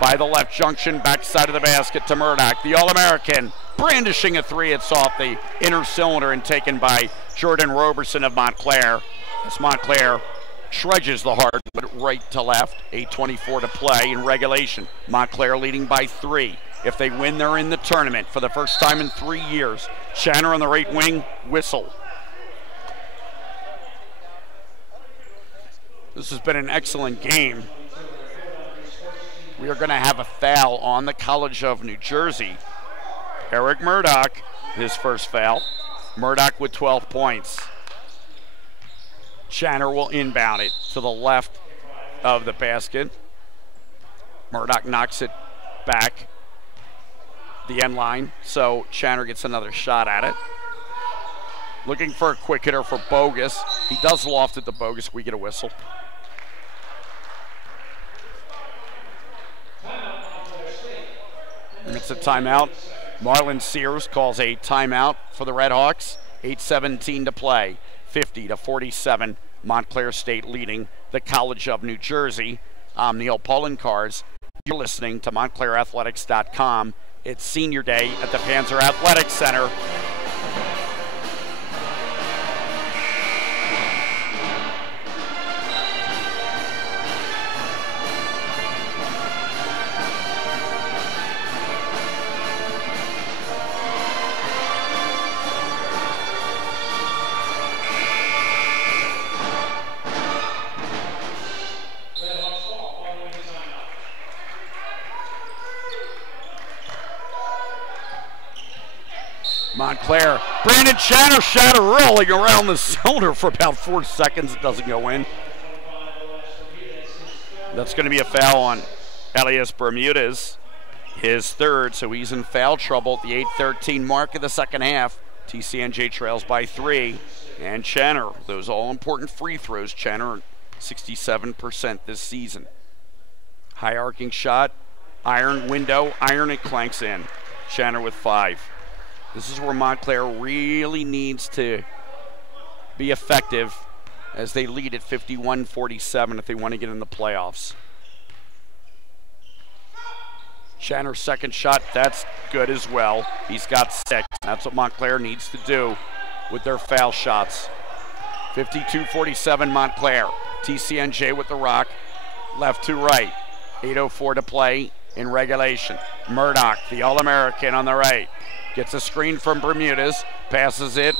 by the left junction, backside of the basket to Murdoch. The All-American brandishing a 3. It's off the inner cylinder and taken by Jordan Roberson of Montclair. As Montclair trudges the hardwood right to left. 8:24 to play in regulation. Montclair leading by 3. If they win, they're in the tournament for the first time in 3 years. Channer on the right wing, whistle. This has been an excellent game. We are going to have a foul on the College of New Jersey. Eric Murdoch, his first foul. Murdoch with 12 points. Channer will inbound it to the left of the basket. Murdoch knocks it back the end line, so Channer gets another shot at it. Looking for a quick hitter for Bogus. He does loft it to Bogus. We get a whistle. And it's a timeout. Marlon Sears calls a timeout for the Red Hawks. 8:17 to play. 50-47, Montclair State leading the College of New Jersey. I'm Neil Polenkars. You're listening to MontclairAthletics.com. It's senior day at the Panzer Athletic Center. Montclair, Brandon Channer shot rolling around the cylinder for about 4 seconds. It doesn't go in. That's going to be a foul on Elias Bermudez, his third, so he's in foul trouble at the 8:13 mark of the second half. TCNJ trails by 3. And Channer, those all-important free throws. Channer, 67% this season. High arcing shot Iron window, iron it clanks in. Shanner with 5. This is where Montclair really needs to be effective as they lead at 51-47 if they want to get in the playoffs. Shanner's second shot, that's good as well. He's got 6. That's what Montclair needs to do with their foul shots. 52-47 Montclair. TCNJ with the rock, left to right. 8:04 to play in regulation. Murdoch, the All-American on the right, gets a screen from Bermudez, passes it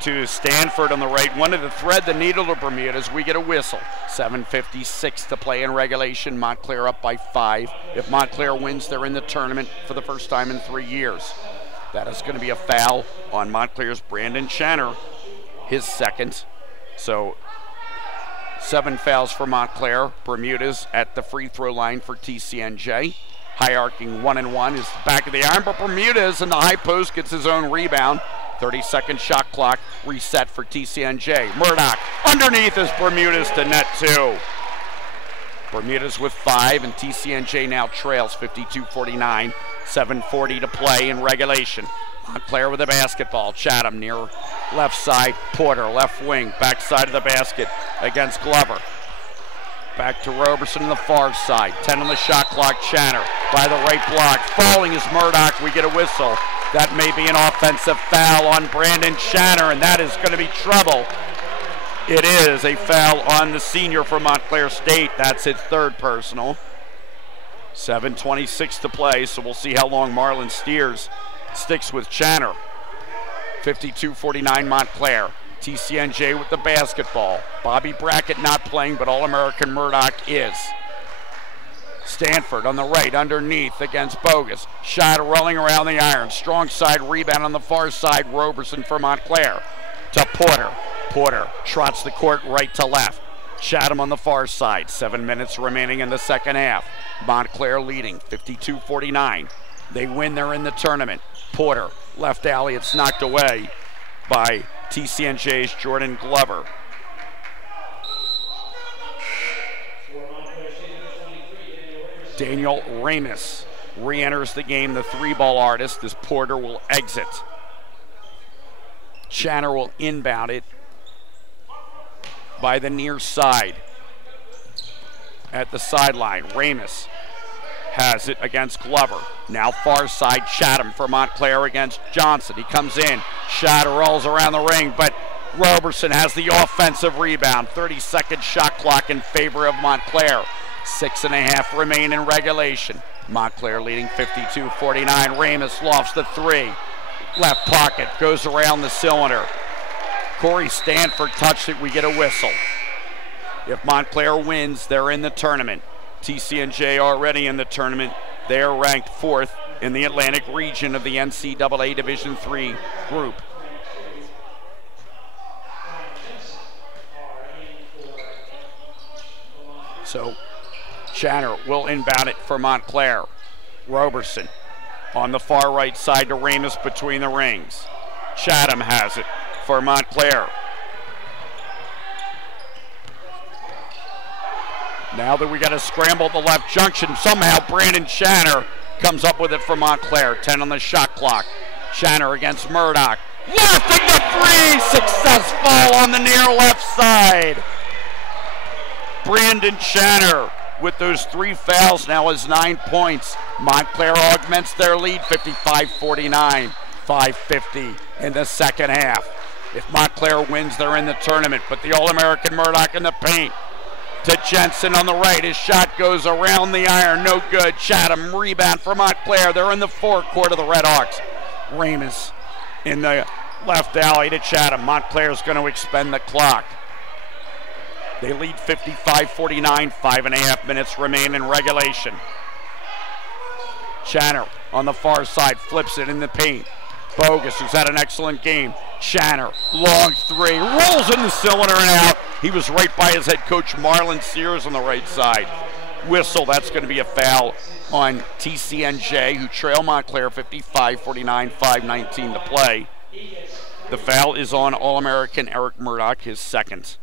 to Stanford on the right. Wanted to thread the needle to Bermudez. We get a whistle. 7:56 to play in regulation. Montclair up by 5. If Montclair wins, they're in the tournament for the first time in 3 years. That is going to be a foul on Montclair's Brandon Shanner, his second. So 7 fouls for Montclair. Bermudez at the free throw line for TCNJ. High arcing 1-1 is back of the iron, but Bermudez in the high post gets his own rebound. 30-second shot clock reset for TCNJ. Murdoch underneath is Bermudez to net 2. Bermudez with 5, and TCNJ now trails 52-49. 7:40 to play in regulation. Montclair with a basketball. Chatham near left side. Porter left wing. Back side of the basket against Glover. Back to Roberson on the far side. 10 on the shot clock. Shanner by the right block. Falling is Murdoch. We get a whistle. That may be an offensive foul on Brandon Shanner, and that is going to be trouble. It is a foul on the senior from Montclair State. That's his 3rd personal. 7:26 to play, so we'll see how long Marlon Steers sticks with Shanner. 52-49 Montclair. TCNJ with the basketball. Bobby Brackett not playing, but All-American Murdoch is. Stanford on the right, underneath against Bogus. Shot rolling around the iron. Strong side rebound on the far side. Roberson for Montclair. To Porter. Porter trots the court right to left. Chatham on the far side. 7 minutes remaining in the second half. Montclair leading 52-49. They win, they're in the tournament. Porter, left alley, it's knocked away by TCNJ's Jordan Glover. Daniel Ramus re-enters the game, the 3-ball artist, as Porter will exit. Shanner will inbound it by the near side. At the sideline, Ramus has it against Glover. Now far side, Chatham for Montclair against Johnson. He comes in, shot rolls around the ring, but Roberson has the offensive rebound. 30-second shot clock in favor of Montclair. 6.5 remain in regulation. Montclair leading 52-49. Ramus lofts the 3. Left pocket, goes around the cylinder. Corey Stanford touched it, we get a whistle. If Montclair wins, they're in the tournament. TCNJ already in the tournament. They are ranked 4th in the Atlantic region of the NCAA Division III group. So Shanner will inbound it for Montclair. Roberson on the far right side to Ramus between the rings. Chatham has it for Montclair. Now that we got to scramble the left junction, somehow Brandon Shanner comes up with it for Montclair. 10 on the shot clock. Shanner against Murdoch. Lofting the 3, successful on the near left side. Brandon Shanner with those 3 fouls now has 9 points. Montclair augments their lead, 55-49, 5:50 in the second half. If Montclair wins, they're in the tournament, but the All-American Murdoch in the paint. To Jensen on the right, his shot goes around the iron, no good. Chatham rebound for Montclair. They're in the forecourt of the Red Hawks. Ramus in the left alley to Chatham. Montclair's going to expend the clock. They lead 55-49, 5.5 minutes remain in regulation. Shanner on the far side flips it in the paint. Bogus, who's had an excellent game. Shanner, long 3, rolls in the cylinder and out. He was right by his head coach Marlon Sears on the right side. Whistle, that's going to be a foul on TCNJ, who trail Montclair 55-49, 5:19 to play. The foul is on All-American Eric Murdoch, his second.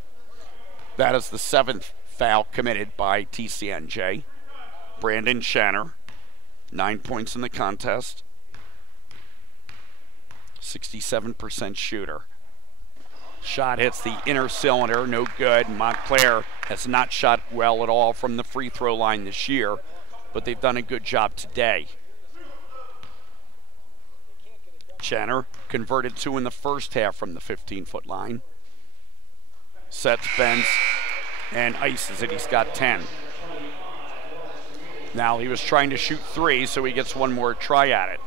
That is the 7th foul committed by TCNJ. Brandon Shanner 9 points in the contest. 67% shooter. Shot hits the inner cylinder, no good. Montclair has not shot well at all from the free throw line this year, but they've done a good job today. Channer converted 2 in the first half from the 15-foot line. Sets, bends, and ices it. He's got 10. Now he was trying to shoot 3, so he gets one more try at it.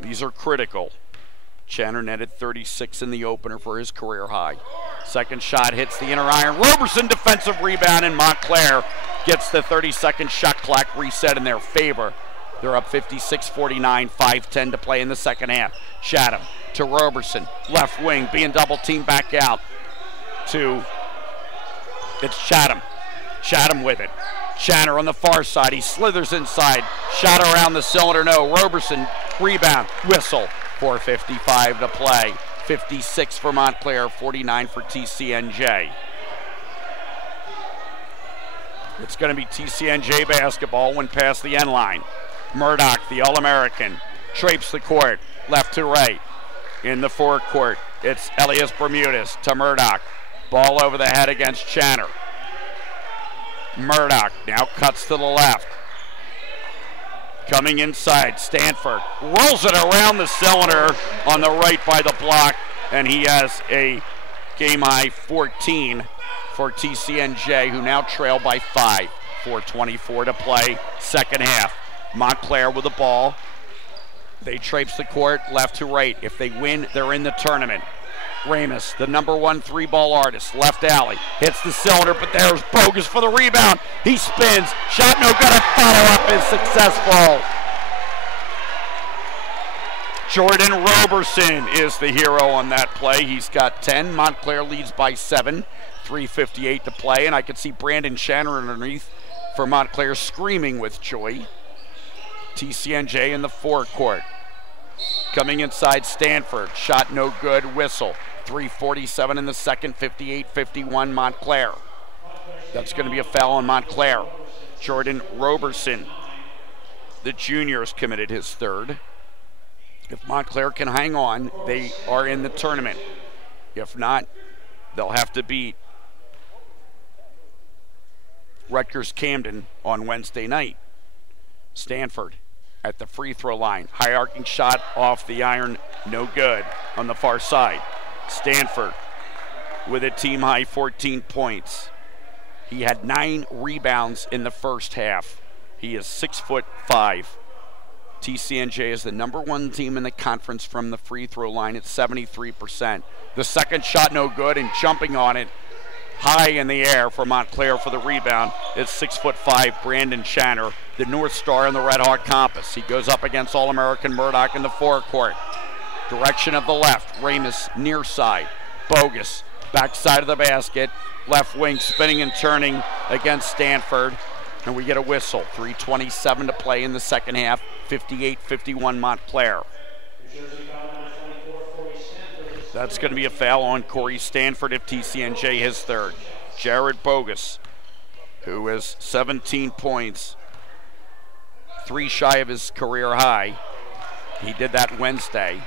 These are critical. Channer netted 36 in the opener for his career high. Second shot hits the inner iron. Roberson defensive rebound, and Montclair gets the 30-second shot clock reset in their favor. They're up 56-49, 5:10 to play in the second half. Chatham to Roberson, left wing, being double teamed back out to, it's Chatham. Chatham with it. Channer on the far side, he slithers inside. Shot around the cylinder, no. Roberson, rebound, whistle. 4:55 to play. 56 for Montclair, 49 for TCNJ. It's going to be TCNJ basketball when past the end line. Murdoch, the All-American, traipses the court, left to right. In the forecourt, it's Elias Bermudez to Murdoch. Ball over the head against Channer. Murdoch now cuts to the left. Coming inside, Stanford rolls it around the cylinder on the right by the block, and he has a game-high 14 for TCNJ, who now trail by 5. 4:24 to play, second half. Montclair with the ball. They traipse the court left to right. If they win, they're in the tournament. Ramus, the #1 3-ball artist, left alley, hits the cylinder, but there's Bogus for the rebound. He spins, shot no good, a follow-up is successful. Jordan Roberson is the hero on that play. He's got 10. Montclair leads by 7. 3:58 to play, and I could see Brandon Channer underneath for Montclair screaming with joy. TCNJ in the forecourt. Coming inside, Stanford, shot no good, whistle. 3:47 in the second, 58-51 Montclair. That's going to be a foul on Montclair. Jordan Roberson, the junior, has committed his third. If Montclair can hang on, they are in the tournament. If not, they'll have to beat Rutgers Camden on Wednesday night. Stanford at the free throw line. High arcing shot off the iron, no good on the far side. Stanford with a team high 14 points. He had 9 rebounds in the first half. He is 6'5". TCNJ is the #1 team in the conference from the free throw line at 73%. The second shot no good, and jumping on it high in the air for Montclair for the rebound is 6'5" Brandon Channer, the North Star in the Red Hawk Compass. He goes up against All-American Murdoch in the forecourt. Direction of the left, Ramus near side. Bogus, backside of the basket, left wing spinning and turning against Stanford. And we get a whistle. 3:27 to play in the second half, 58-51 Montclair. That's going to be a foul on Corey Stanford if TCNJ his third. Jared Bogus, who has 17 points, 3 shy of his career high. He did that Wednesday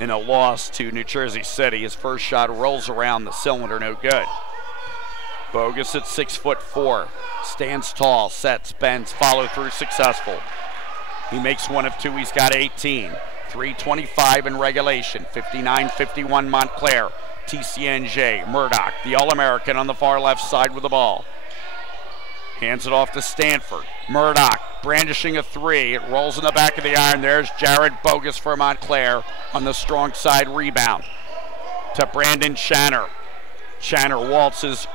in a loss to New Jersey City. His first shot rolls around the cylinder, no good. Bogus at 6'4", stands tall, sets, bends, follow through successful. He makes 1 of 2, he's got 18. 3:25 in regulation, 59-51 Montclair. TCNJ, Murdoch, the All-American on the far left side with the ball. Hands it off to Stanford. Murdoch brandishing a 3. It rolls in the back of the iron. There's Jared Bogus for Montclair on the strong side rebound. To Brandon Channer. Channer waltzes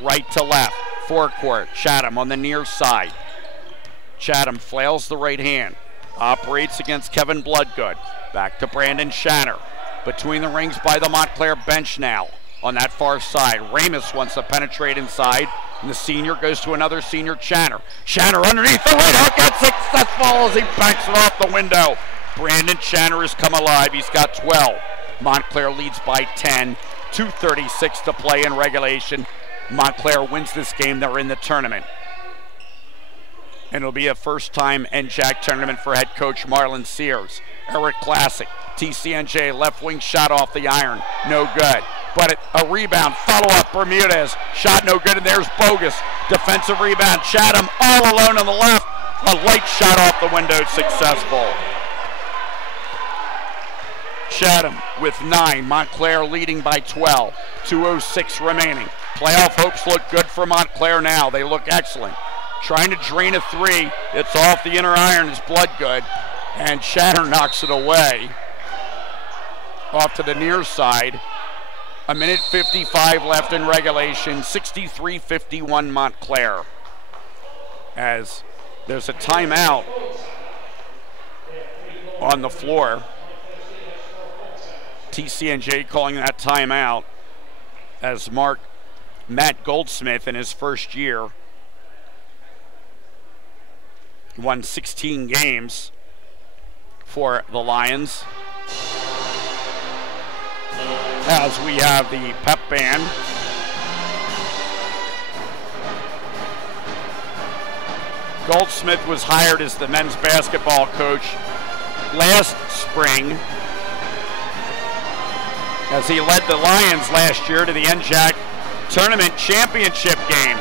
right to left. Forecourt. Chatham on the near side. Chatham flails the right hand. Operates against Kevin Bloodgood. Back to Brandon Channer. Between the rings by the Montclair bench now. On that far side, Ramus wants to penetrate inside, and the senior goes to another senior, Channer. Channer underneath the right hook, and successful as he banks it off the window. Brandon Channer has come alive. He's got 12. Montclair leads by 10, 2:36 to play in regulation. Montclair wins this game, they're in the tournament. And it'll be a first-time NJAC tournament for head coach Marlon Sears. Eric Classic, TCNJ left wing shot off the iron, no good. But a rebound, follow-up, Bermudez, shot no good, and there's Bogus. Defensive rebound, Chatham all alone on the left. A light shot off the window, successful. Chatham with 9, Montclair leading by 12, 2:06 remaining. Playoff hopes look good for Montclair now, they look excellent. Trying to drain a three, it's off the inner iron, it's Bloodgood, and Chatham knocks it away. Off to the near side. A minute 55 left in regulation, 63-51 Montclair. As there's a timeout on the floor. TCNJ calling that timeout as Matt Goldsmith in his first year won 16 games for the Lions. As we have the pep band. Goldsmith was hired as the men's basketball coach last spring as he led the Lions last year to the NJAC Tournament championship game.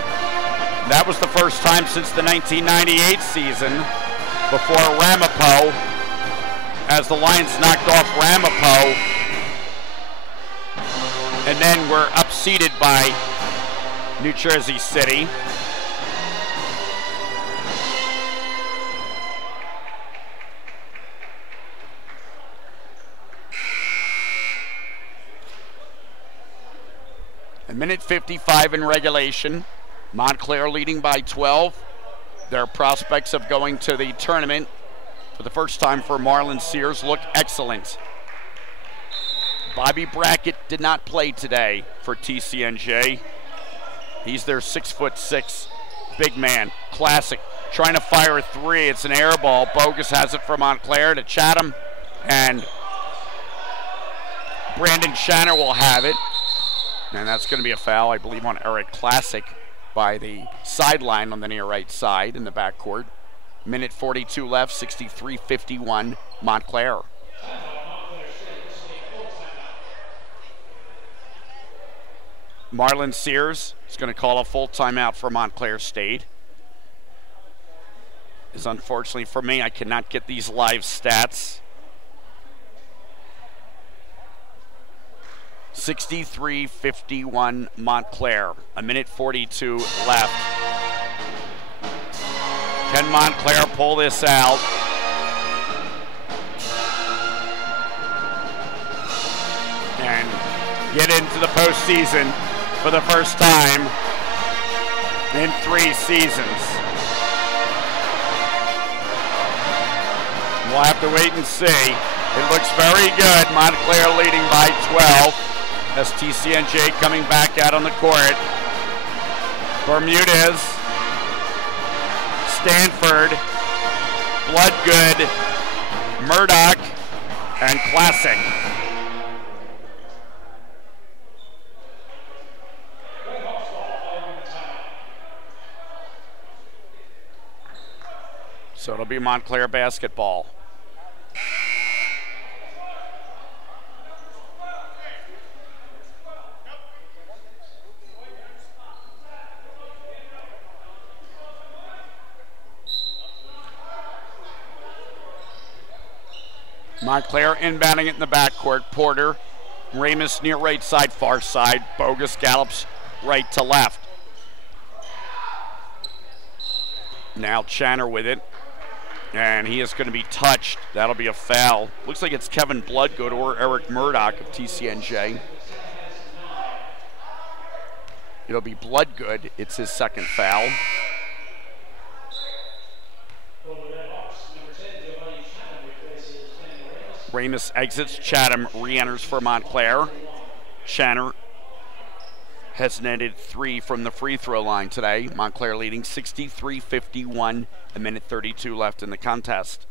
That was the first time since the 1998 season before Ramapo, as the Lions knocked off Ramapo and then were upseeded by New Jersey City. A minute 55 in regulation. Montclair leading by 12. Their prospects of going to the tournament for the first time for Marlon Sears look excellent. Bobby Brackett did not play today for TCNJ. He's their 6'6" big man. Classic, trying to fire a three. It's an air ball. Bogus has it for Montclair to Chatham, and Brandon Shanner will have it. And that's going to be a foul, I believe, on Eric Classic by the sideline on the near right side in the backcourt. Minute 42 left, 63-51 Montclair. Marlon Sears is going to call a full timeout for Montclair State. As unfortunately for me, I cannot get these live stats. 63-51 Montclair. A minute 42 left. Can Montclair pull this out? And get into the postseason for the first time in 3 seasons? We'll have to wait and see. It looks very good. Montclair leading by 12. As TCNJ coming back out on the court. Bermudez, Stanford, Bloodgood, Murdoch, and Classic. So it'll be Montclair basketball. Montclair inbounding it in the backcourt. Porter, Ramus near right side, far side. Bogus gallops right to left. Now Channer with it. And he is going to be touched. That'll be a foul. Looks like it's Kevin Bloodgood or Eric Murdoch of TCNJ. It'll be Bloodgood. It's his second foul. Ramus exits. Chatham re-enters for Montclair. Channer has netted 3 from the free throw line today. Montclair leading 63-51, a minute 32 left in the contest.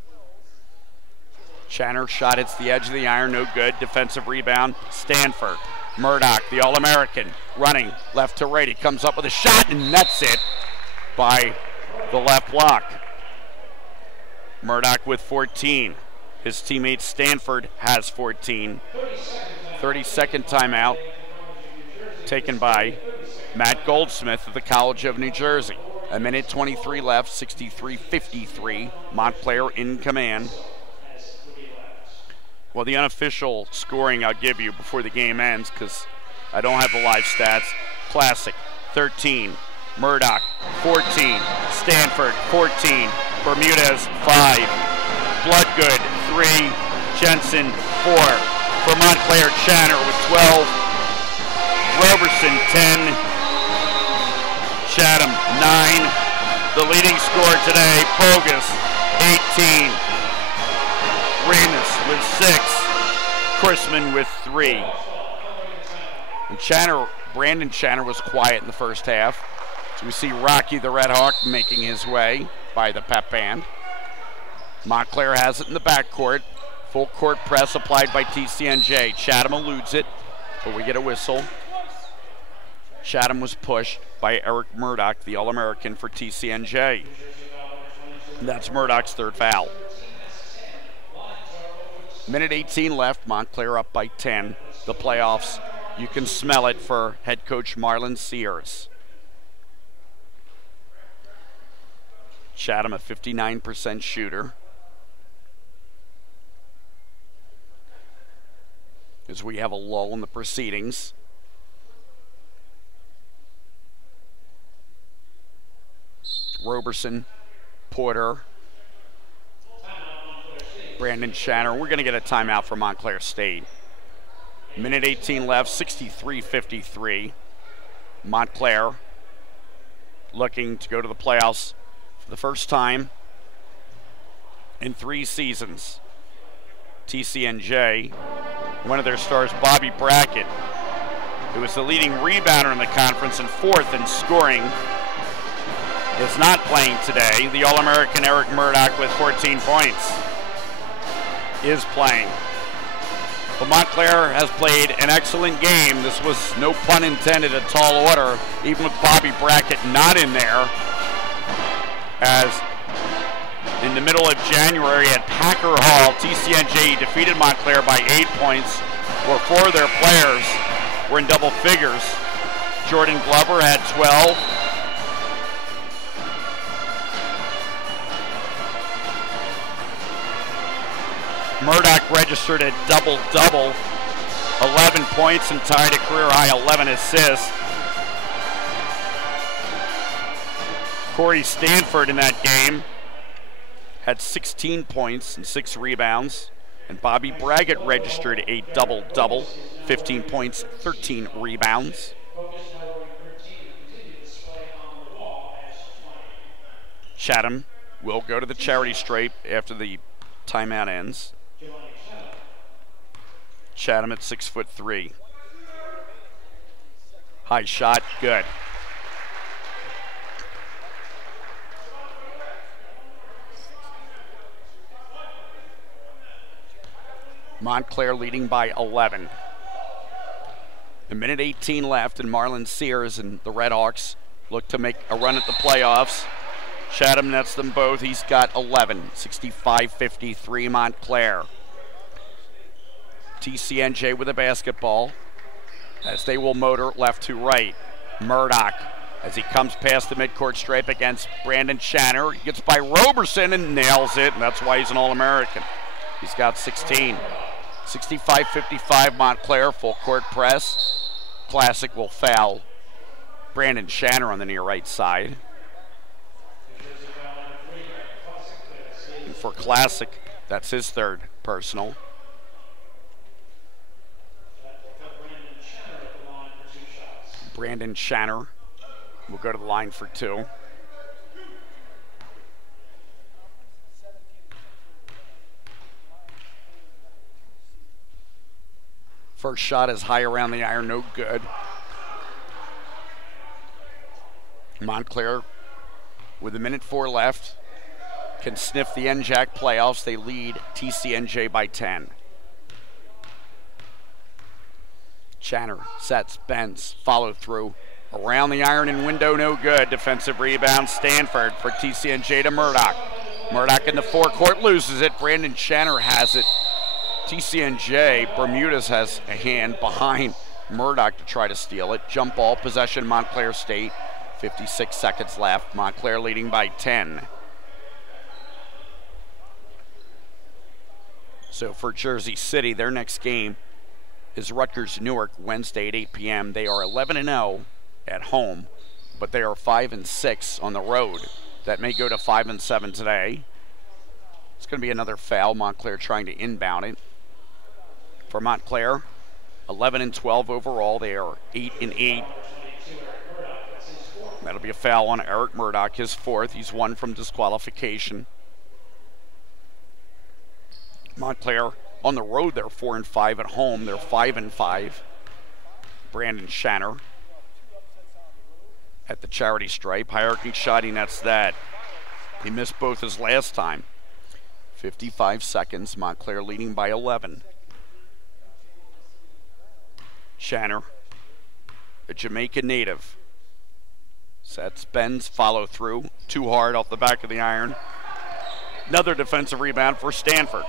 Channer shot hits the edge of the iron, no good. Defensive rebound, Stanford. Murdoch, the All-American, running left to right. He comes up with a shot and nets it by the left block. Murdoch with 14. His teammate Stanford has 14. 30-second timeout taken by Matt Goldsmith of the College of New Jersey. A minute 23 left, 63-53. Montclair in command. Well, the unofficial scoring I'll give you before the game ends because I don't have the live stats. Classic, 13. Murdoch, 14. Stanford, 14. Bermudez, 5. Bloodgood, 3. Jensen, 4. For Montclair, Channer with 12. Roberson, 10. Chatham, 9. The leading scorer today, Bogus, 18. Remus with 6. Chrisman with 3. And Channer, Brandon Channer was quiet in the first half. So we see Rocky the Red Hawk making his way by the pep band. Montclair has it in the backcourt. Full court press applied by TCNJ. Chatham eludes it, but we get a whistle. Chatham was pushed by Eric Murdoch, the All-American for TCNJ. And that's Murdoch's third foul. Minute 18 left, Montclair up by 10. The playoffs, you can smell it for head coach Marlon Sears. Chatham, a 59% shooter. As we have a lull in the proceedings. Roberson, Porter, Brandon Channer. We're going to get a timeout for Montclair State. Minute 18 left, 63-53. Montclair looking to go to the playoffs for the first time in 3 seasons. TCNJ, one of their stars, Bobby Brackett, who was the leading rebounder in the conference and 4th in scoring, is not playing today. The All-American Eric Murdoch with 14 points is playing. But Montclair has played an excellent game. This was, no pun intended, a tall order, even with Bobby Brackett not in there, as in the middle of January at Packer Hall, TCNJ defeated Montclair by 8 points, where 4 of their players were in double figures. Jordan Glover had 12. Murdoch registered a double-double, 11 points and tied a career-high 11 assists. Corey Stanford in that game had 16 points and 6 rebounds. And Bobby Brackett registered a double-double, 15 points, 13 rebounds. Chatham will go to the charity stripe after the timeout ends. Chatham at 6'3". High shot, good. Montclair leading by 11. A minute 18 left, and Marlon Sears and the Red Hawks look to make a run at the playoffs. Chatham nets them both. He's got 11. 65-53 Montclair. TCNJ with a basketball as they will motor left to right. Murdoch as he comes past the midcourt stripe against Brandon Channer. He gets by Roberson and nails it, and that's why he's an All-American. He's got 16. 65-55 Montclair, full court press. Classic will foul Brandon Channer on the near right side. And for Classic, that's his third personal. Brandon Channer will go to the line for 2. First shot is high around the iron, no good. Montclair with a minute 4 left can sniff the NJAC playoffs. They lead TCNJ by 10. Channer sets, bends, follow through. Around the iron and window, no good. Defensive rebound, Stanford for TCNJ to Murdoch. Murdoch in the forecourt, loses it. Brandon Channer has it. TCNJ, Bermudez has a hand behind Murdoch to try to steal it. Jump ball, possession, Montclair State. 56 seconds left. Montclair leading by 10. So for Jersey City, their next game is Rutgers-Newark Wednesday at 8 p.m. They are 11-0 at home, but they are 5-6 on the road. That may go to 5-7 today. It's going to be another foul. Montclair trying to inbound it. For Montclair, 11-12 overall. They are 8-8. That'll be a foul on Eric Murdoch, his fourth. He's one from disqualification. Montclair on the road, they're 4-5 at home. They're 5-5. Brandon Channer at the charity stripe. High-arcing shot, he nets that. He missed both his last time. 55 seconds. Montclair leading by 11. Channer, a Jamaican native. Sets, bends, follow through. Too hard off the back of the iron. Another defensive rebound for Stanford.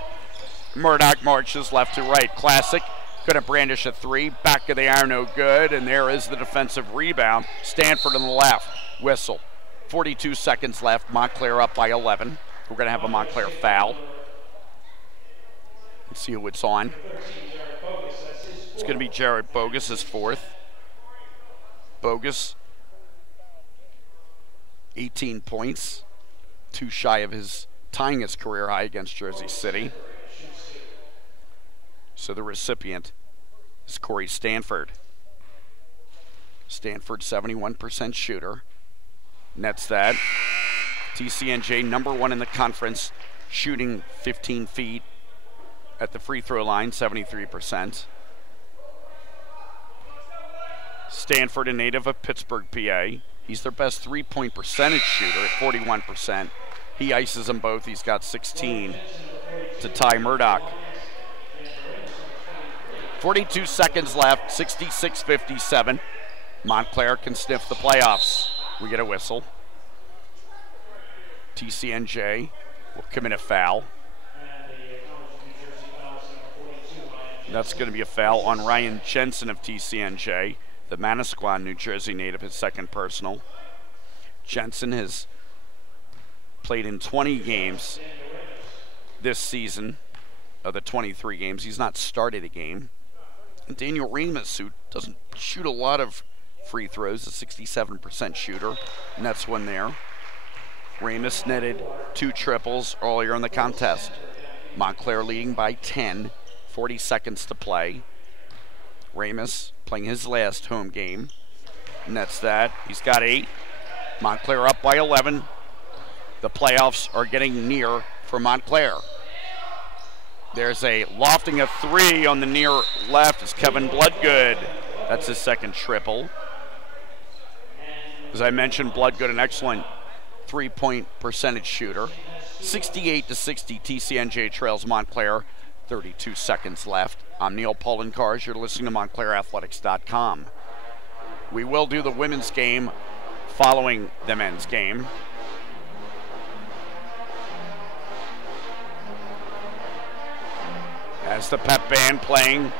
Murdoch marches left to right. Classic. Couldn't brandish a three. Back of the iron, no good. And there is the defensive rebound. Stanford on the left. Whistle. 42 seconds left. Montclair up by 11. We're going to have a Montclair foul. Let's see who it's on. It's going to be Jared Bogus, his fourth. Bogus, 18 points. Too shy of his tying his career high against Jersey City. So the recipient is Corey Stanford. Stanford, 71% shooter. Nets that. TCNJ, number one in the conference, shooting 15 feet at the free throw line, 73%. Stanford, a native of Pittsburgh, PA. He's their best three-point percentage shooter at 41%. He ices them both. He's got 16 to tie Murdoch. 42 seconds left, 66-57. Montclair can sniff the playoffs. We get a whistle. TCNJ will commit a foul. That's going to be a foul on Ryan Jensen of TCNJ, the Manasquan, New Jersey native, his second personal. Jensen has played in 20 games this season of the 23 games. He's not started a game. And Daniel Remus, who doesn't shoot a lot of free throws, a 67% shooter, and that's one there. Remus netted 2 triples earlier in the contest. Montclair leading by 10, 40 seconds to play. Remus playing his last home game. Nets that. He's got 8. Montclair up by 11. The playoffs are getting near for Montclair. There's a lofting of 3 on the near left. It's Kevin Bloodgood. That's his second triple. As I mentioned, Bloodgood, an excellent three-point percentage shooter. 68-60, TCNJ trails Montclair. 32 seconds left. I'm Neil Polenkars. You're listening to MontclairAthletics.com. We will do the women's game following the men's game. As the pep band playing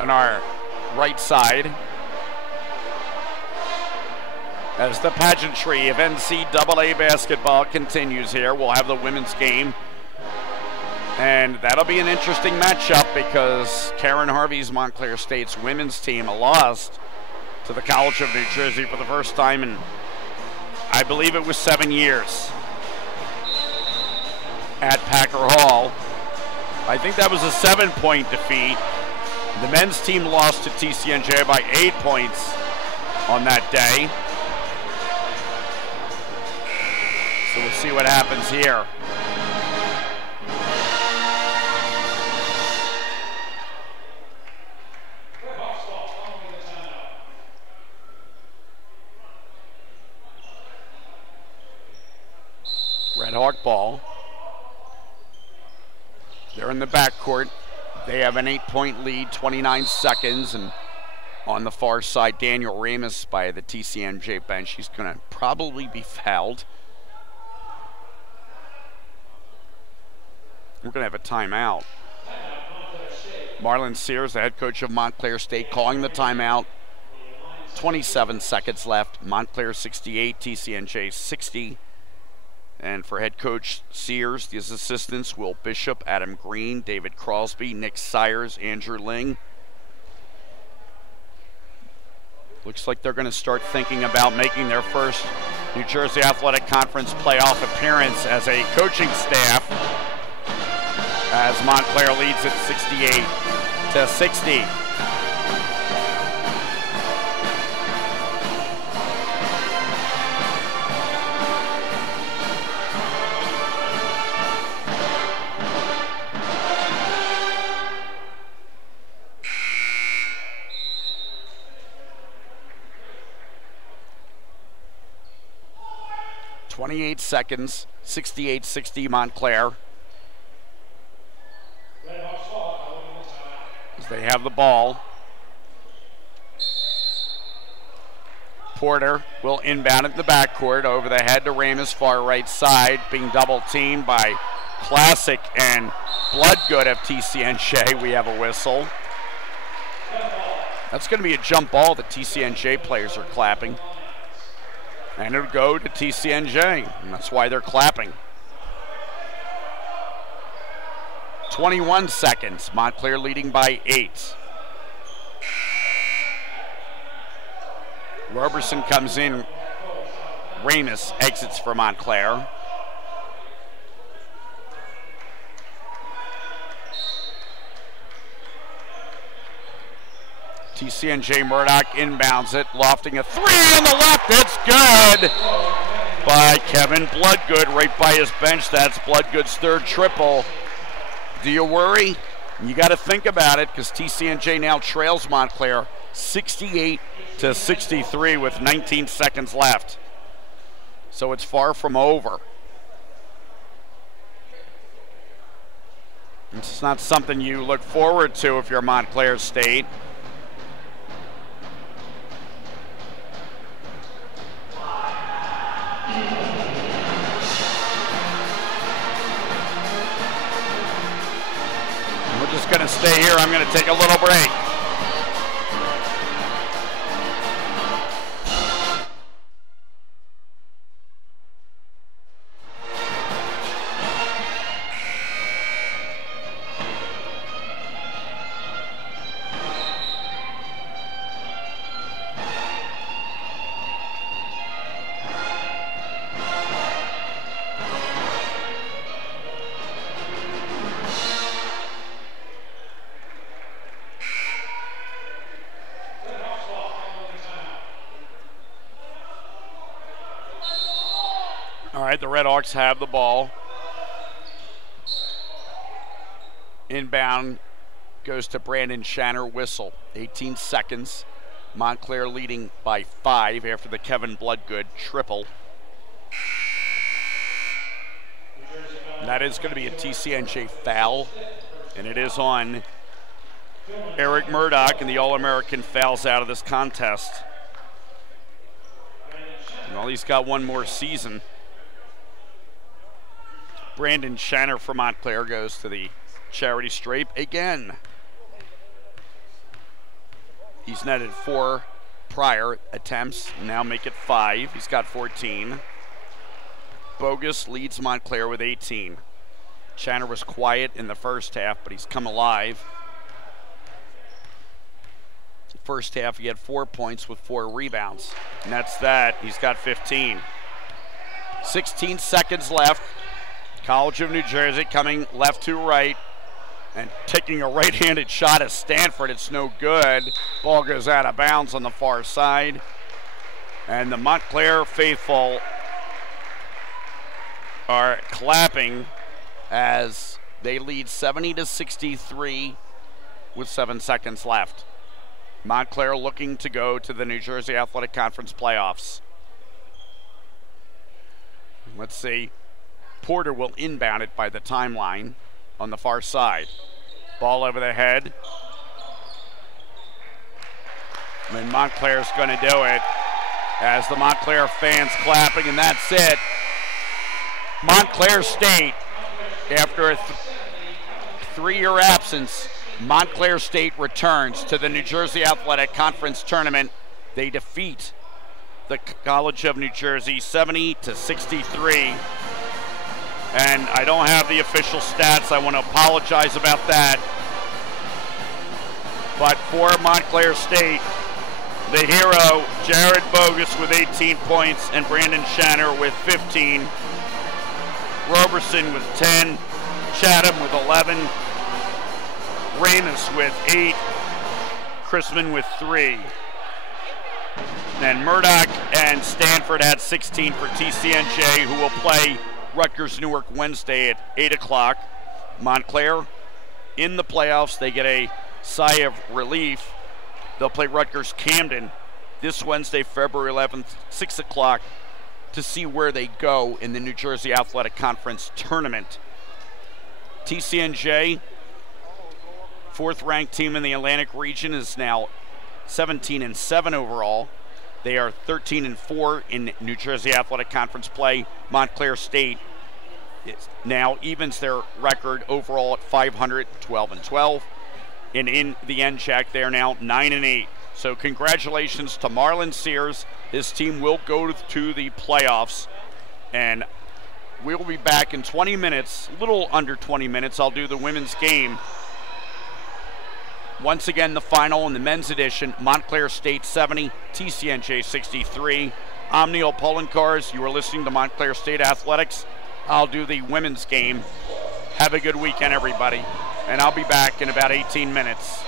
on our right side, as the pageantry of NCAA basketball continues here, we'll have the women's game. And that'll be an interesting matchup because Karen Harvey's Montclair State's women's team lost to the College of New Jersey for the first time in, I believe it was 7 years, at Packer Hall. I think that was a 7-point defeat. The men's team lost to TCNJ by 8 points on that day. So we'll see what happens here. Red Hawk ball. They're in the backcourt. They have an 8-point lead, 29 seconds, and on the far side, Daniel Ramus by the TCNJ bench. He's going to probably be fouled. We're going to have a timeout. Marlon Sears, the head coach of Montclair State, calling the timeout. 27 seconds left. Montclair 68, TCNJ 60. And for head coach Sears, his assistants, Will Bishop, Adam Green, David Crosby, Nick Sires, Andrew Ling. Looks like they're going to start thinking about making their first New Jersey Athletic Conference playoff appearance as a coaching staff, as Montclair leads at 68-60. .28 seconds, 68-60 Montclair. As they have the ball. Porter will inbound it in the backcourt, over the head to Ramus, far right side, being double teamed by Classic and Bloodgood of TCNJ. We have a whistle. That's going to be a jump ball. The TCNJ players are clapping. And it'll go to TCNJ, and that's why they're clapping. 21 seconds, Montclair leading by 8. Roberson comes in, Ramus exits for Montclair. TCNJ Murdoch inbounds it, lofting a three on the left. It's good by Kevin Bloodgood right by his bench. That's Bloodgood's third triple. Do you worry? You got to think about it, because TCNJ now trails Montclair 68-63 with 19 seconds left. So it's far from over. It's not something you look forward to if you're Montclair State. We're just going to stay here. I'm going to take a little break. The Red Hawks have the ball. Inbound goes to Brandon Shanner, whistle. 18 seconds. Montclair leading by 5 after the Kevin Bloodgood triple. That is going to be a TCNJ foul, and it is on Eric Murdoch, and the All-American fouls out of this contest. Well, he's got one more season. Brandon Shanner for Montclair goes to the charity stripe again. He's netted 4 prior attempts, now make it 5. He's got 14. Bogus leads Montclair with 18. Shanner was quiet in the first half, but he's come alive. First half, he had 4 points with 4 rebounds, and that's that. He's got 15. 16 seconds left. College of New Jersey coming left to right and taking a right-handed shot at Stanford. It's no good. Ball goes out of bounds on the far side. And the Montclair faithful are clapping as they lead 70-63 with 7 seconds left. Montclair looking to go to the New Jersey Athletic Conference playoffs. Let's see. Porter will inbound it by the timeline on the far side. Ball over the head. And Montclair's going to do it as the Montclair fans clapping, and that's it. Montclair State, after a three-year absence, Montclair State returns to the New Jersey Athletic Conference Tournament. They defeat the College of New Jersey 70-63. And I don't have the official stats. I want to apologize about that. But for Montclair State, the hero, Jared Bogus with 18 points and Brandon Shanner with 15. Roberson with 10. Chatham with 11. Ramus with 8. Chrisman with 3. And Murdoch and Stanford had 16 for TCNJ, who will play Rutgers Newark Wednesday at 8 o'clock. Montclair in the playoffs. They get a sigh of relief. They'll play Rutgers Camden this Wednesday, February 11th, 6 o'clock, to see where they go in the New Jersey Athletic Conference Tournament. TCNJ, fourth-ranked team in the Atlantic region, is now 17-7 overall. They are 13-4 in New Jersey Athletic Conference play. Montclair State now evens their record overall at 500, 12-12. And in the NJAC, they are now 9-8. So congratulations to Marlon Sears. His team will go to the playoffs. And we'll be back in 20 minutes, a little under 20 minutes. I'll do the women's game. Once again, the final in the men's edition, Montclair State 70, TCNJ 63. I'm Neil Polenkars. You are listening to Montclair State Athletics. I'll do the women's game. Have a good weekend, everybody. And I'll be back in about 18 minutes.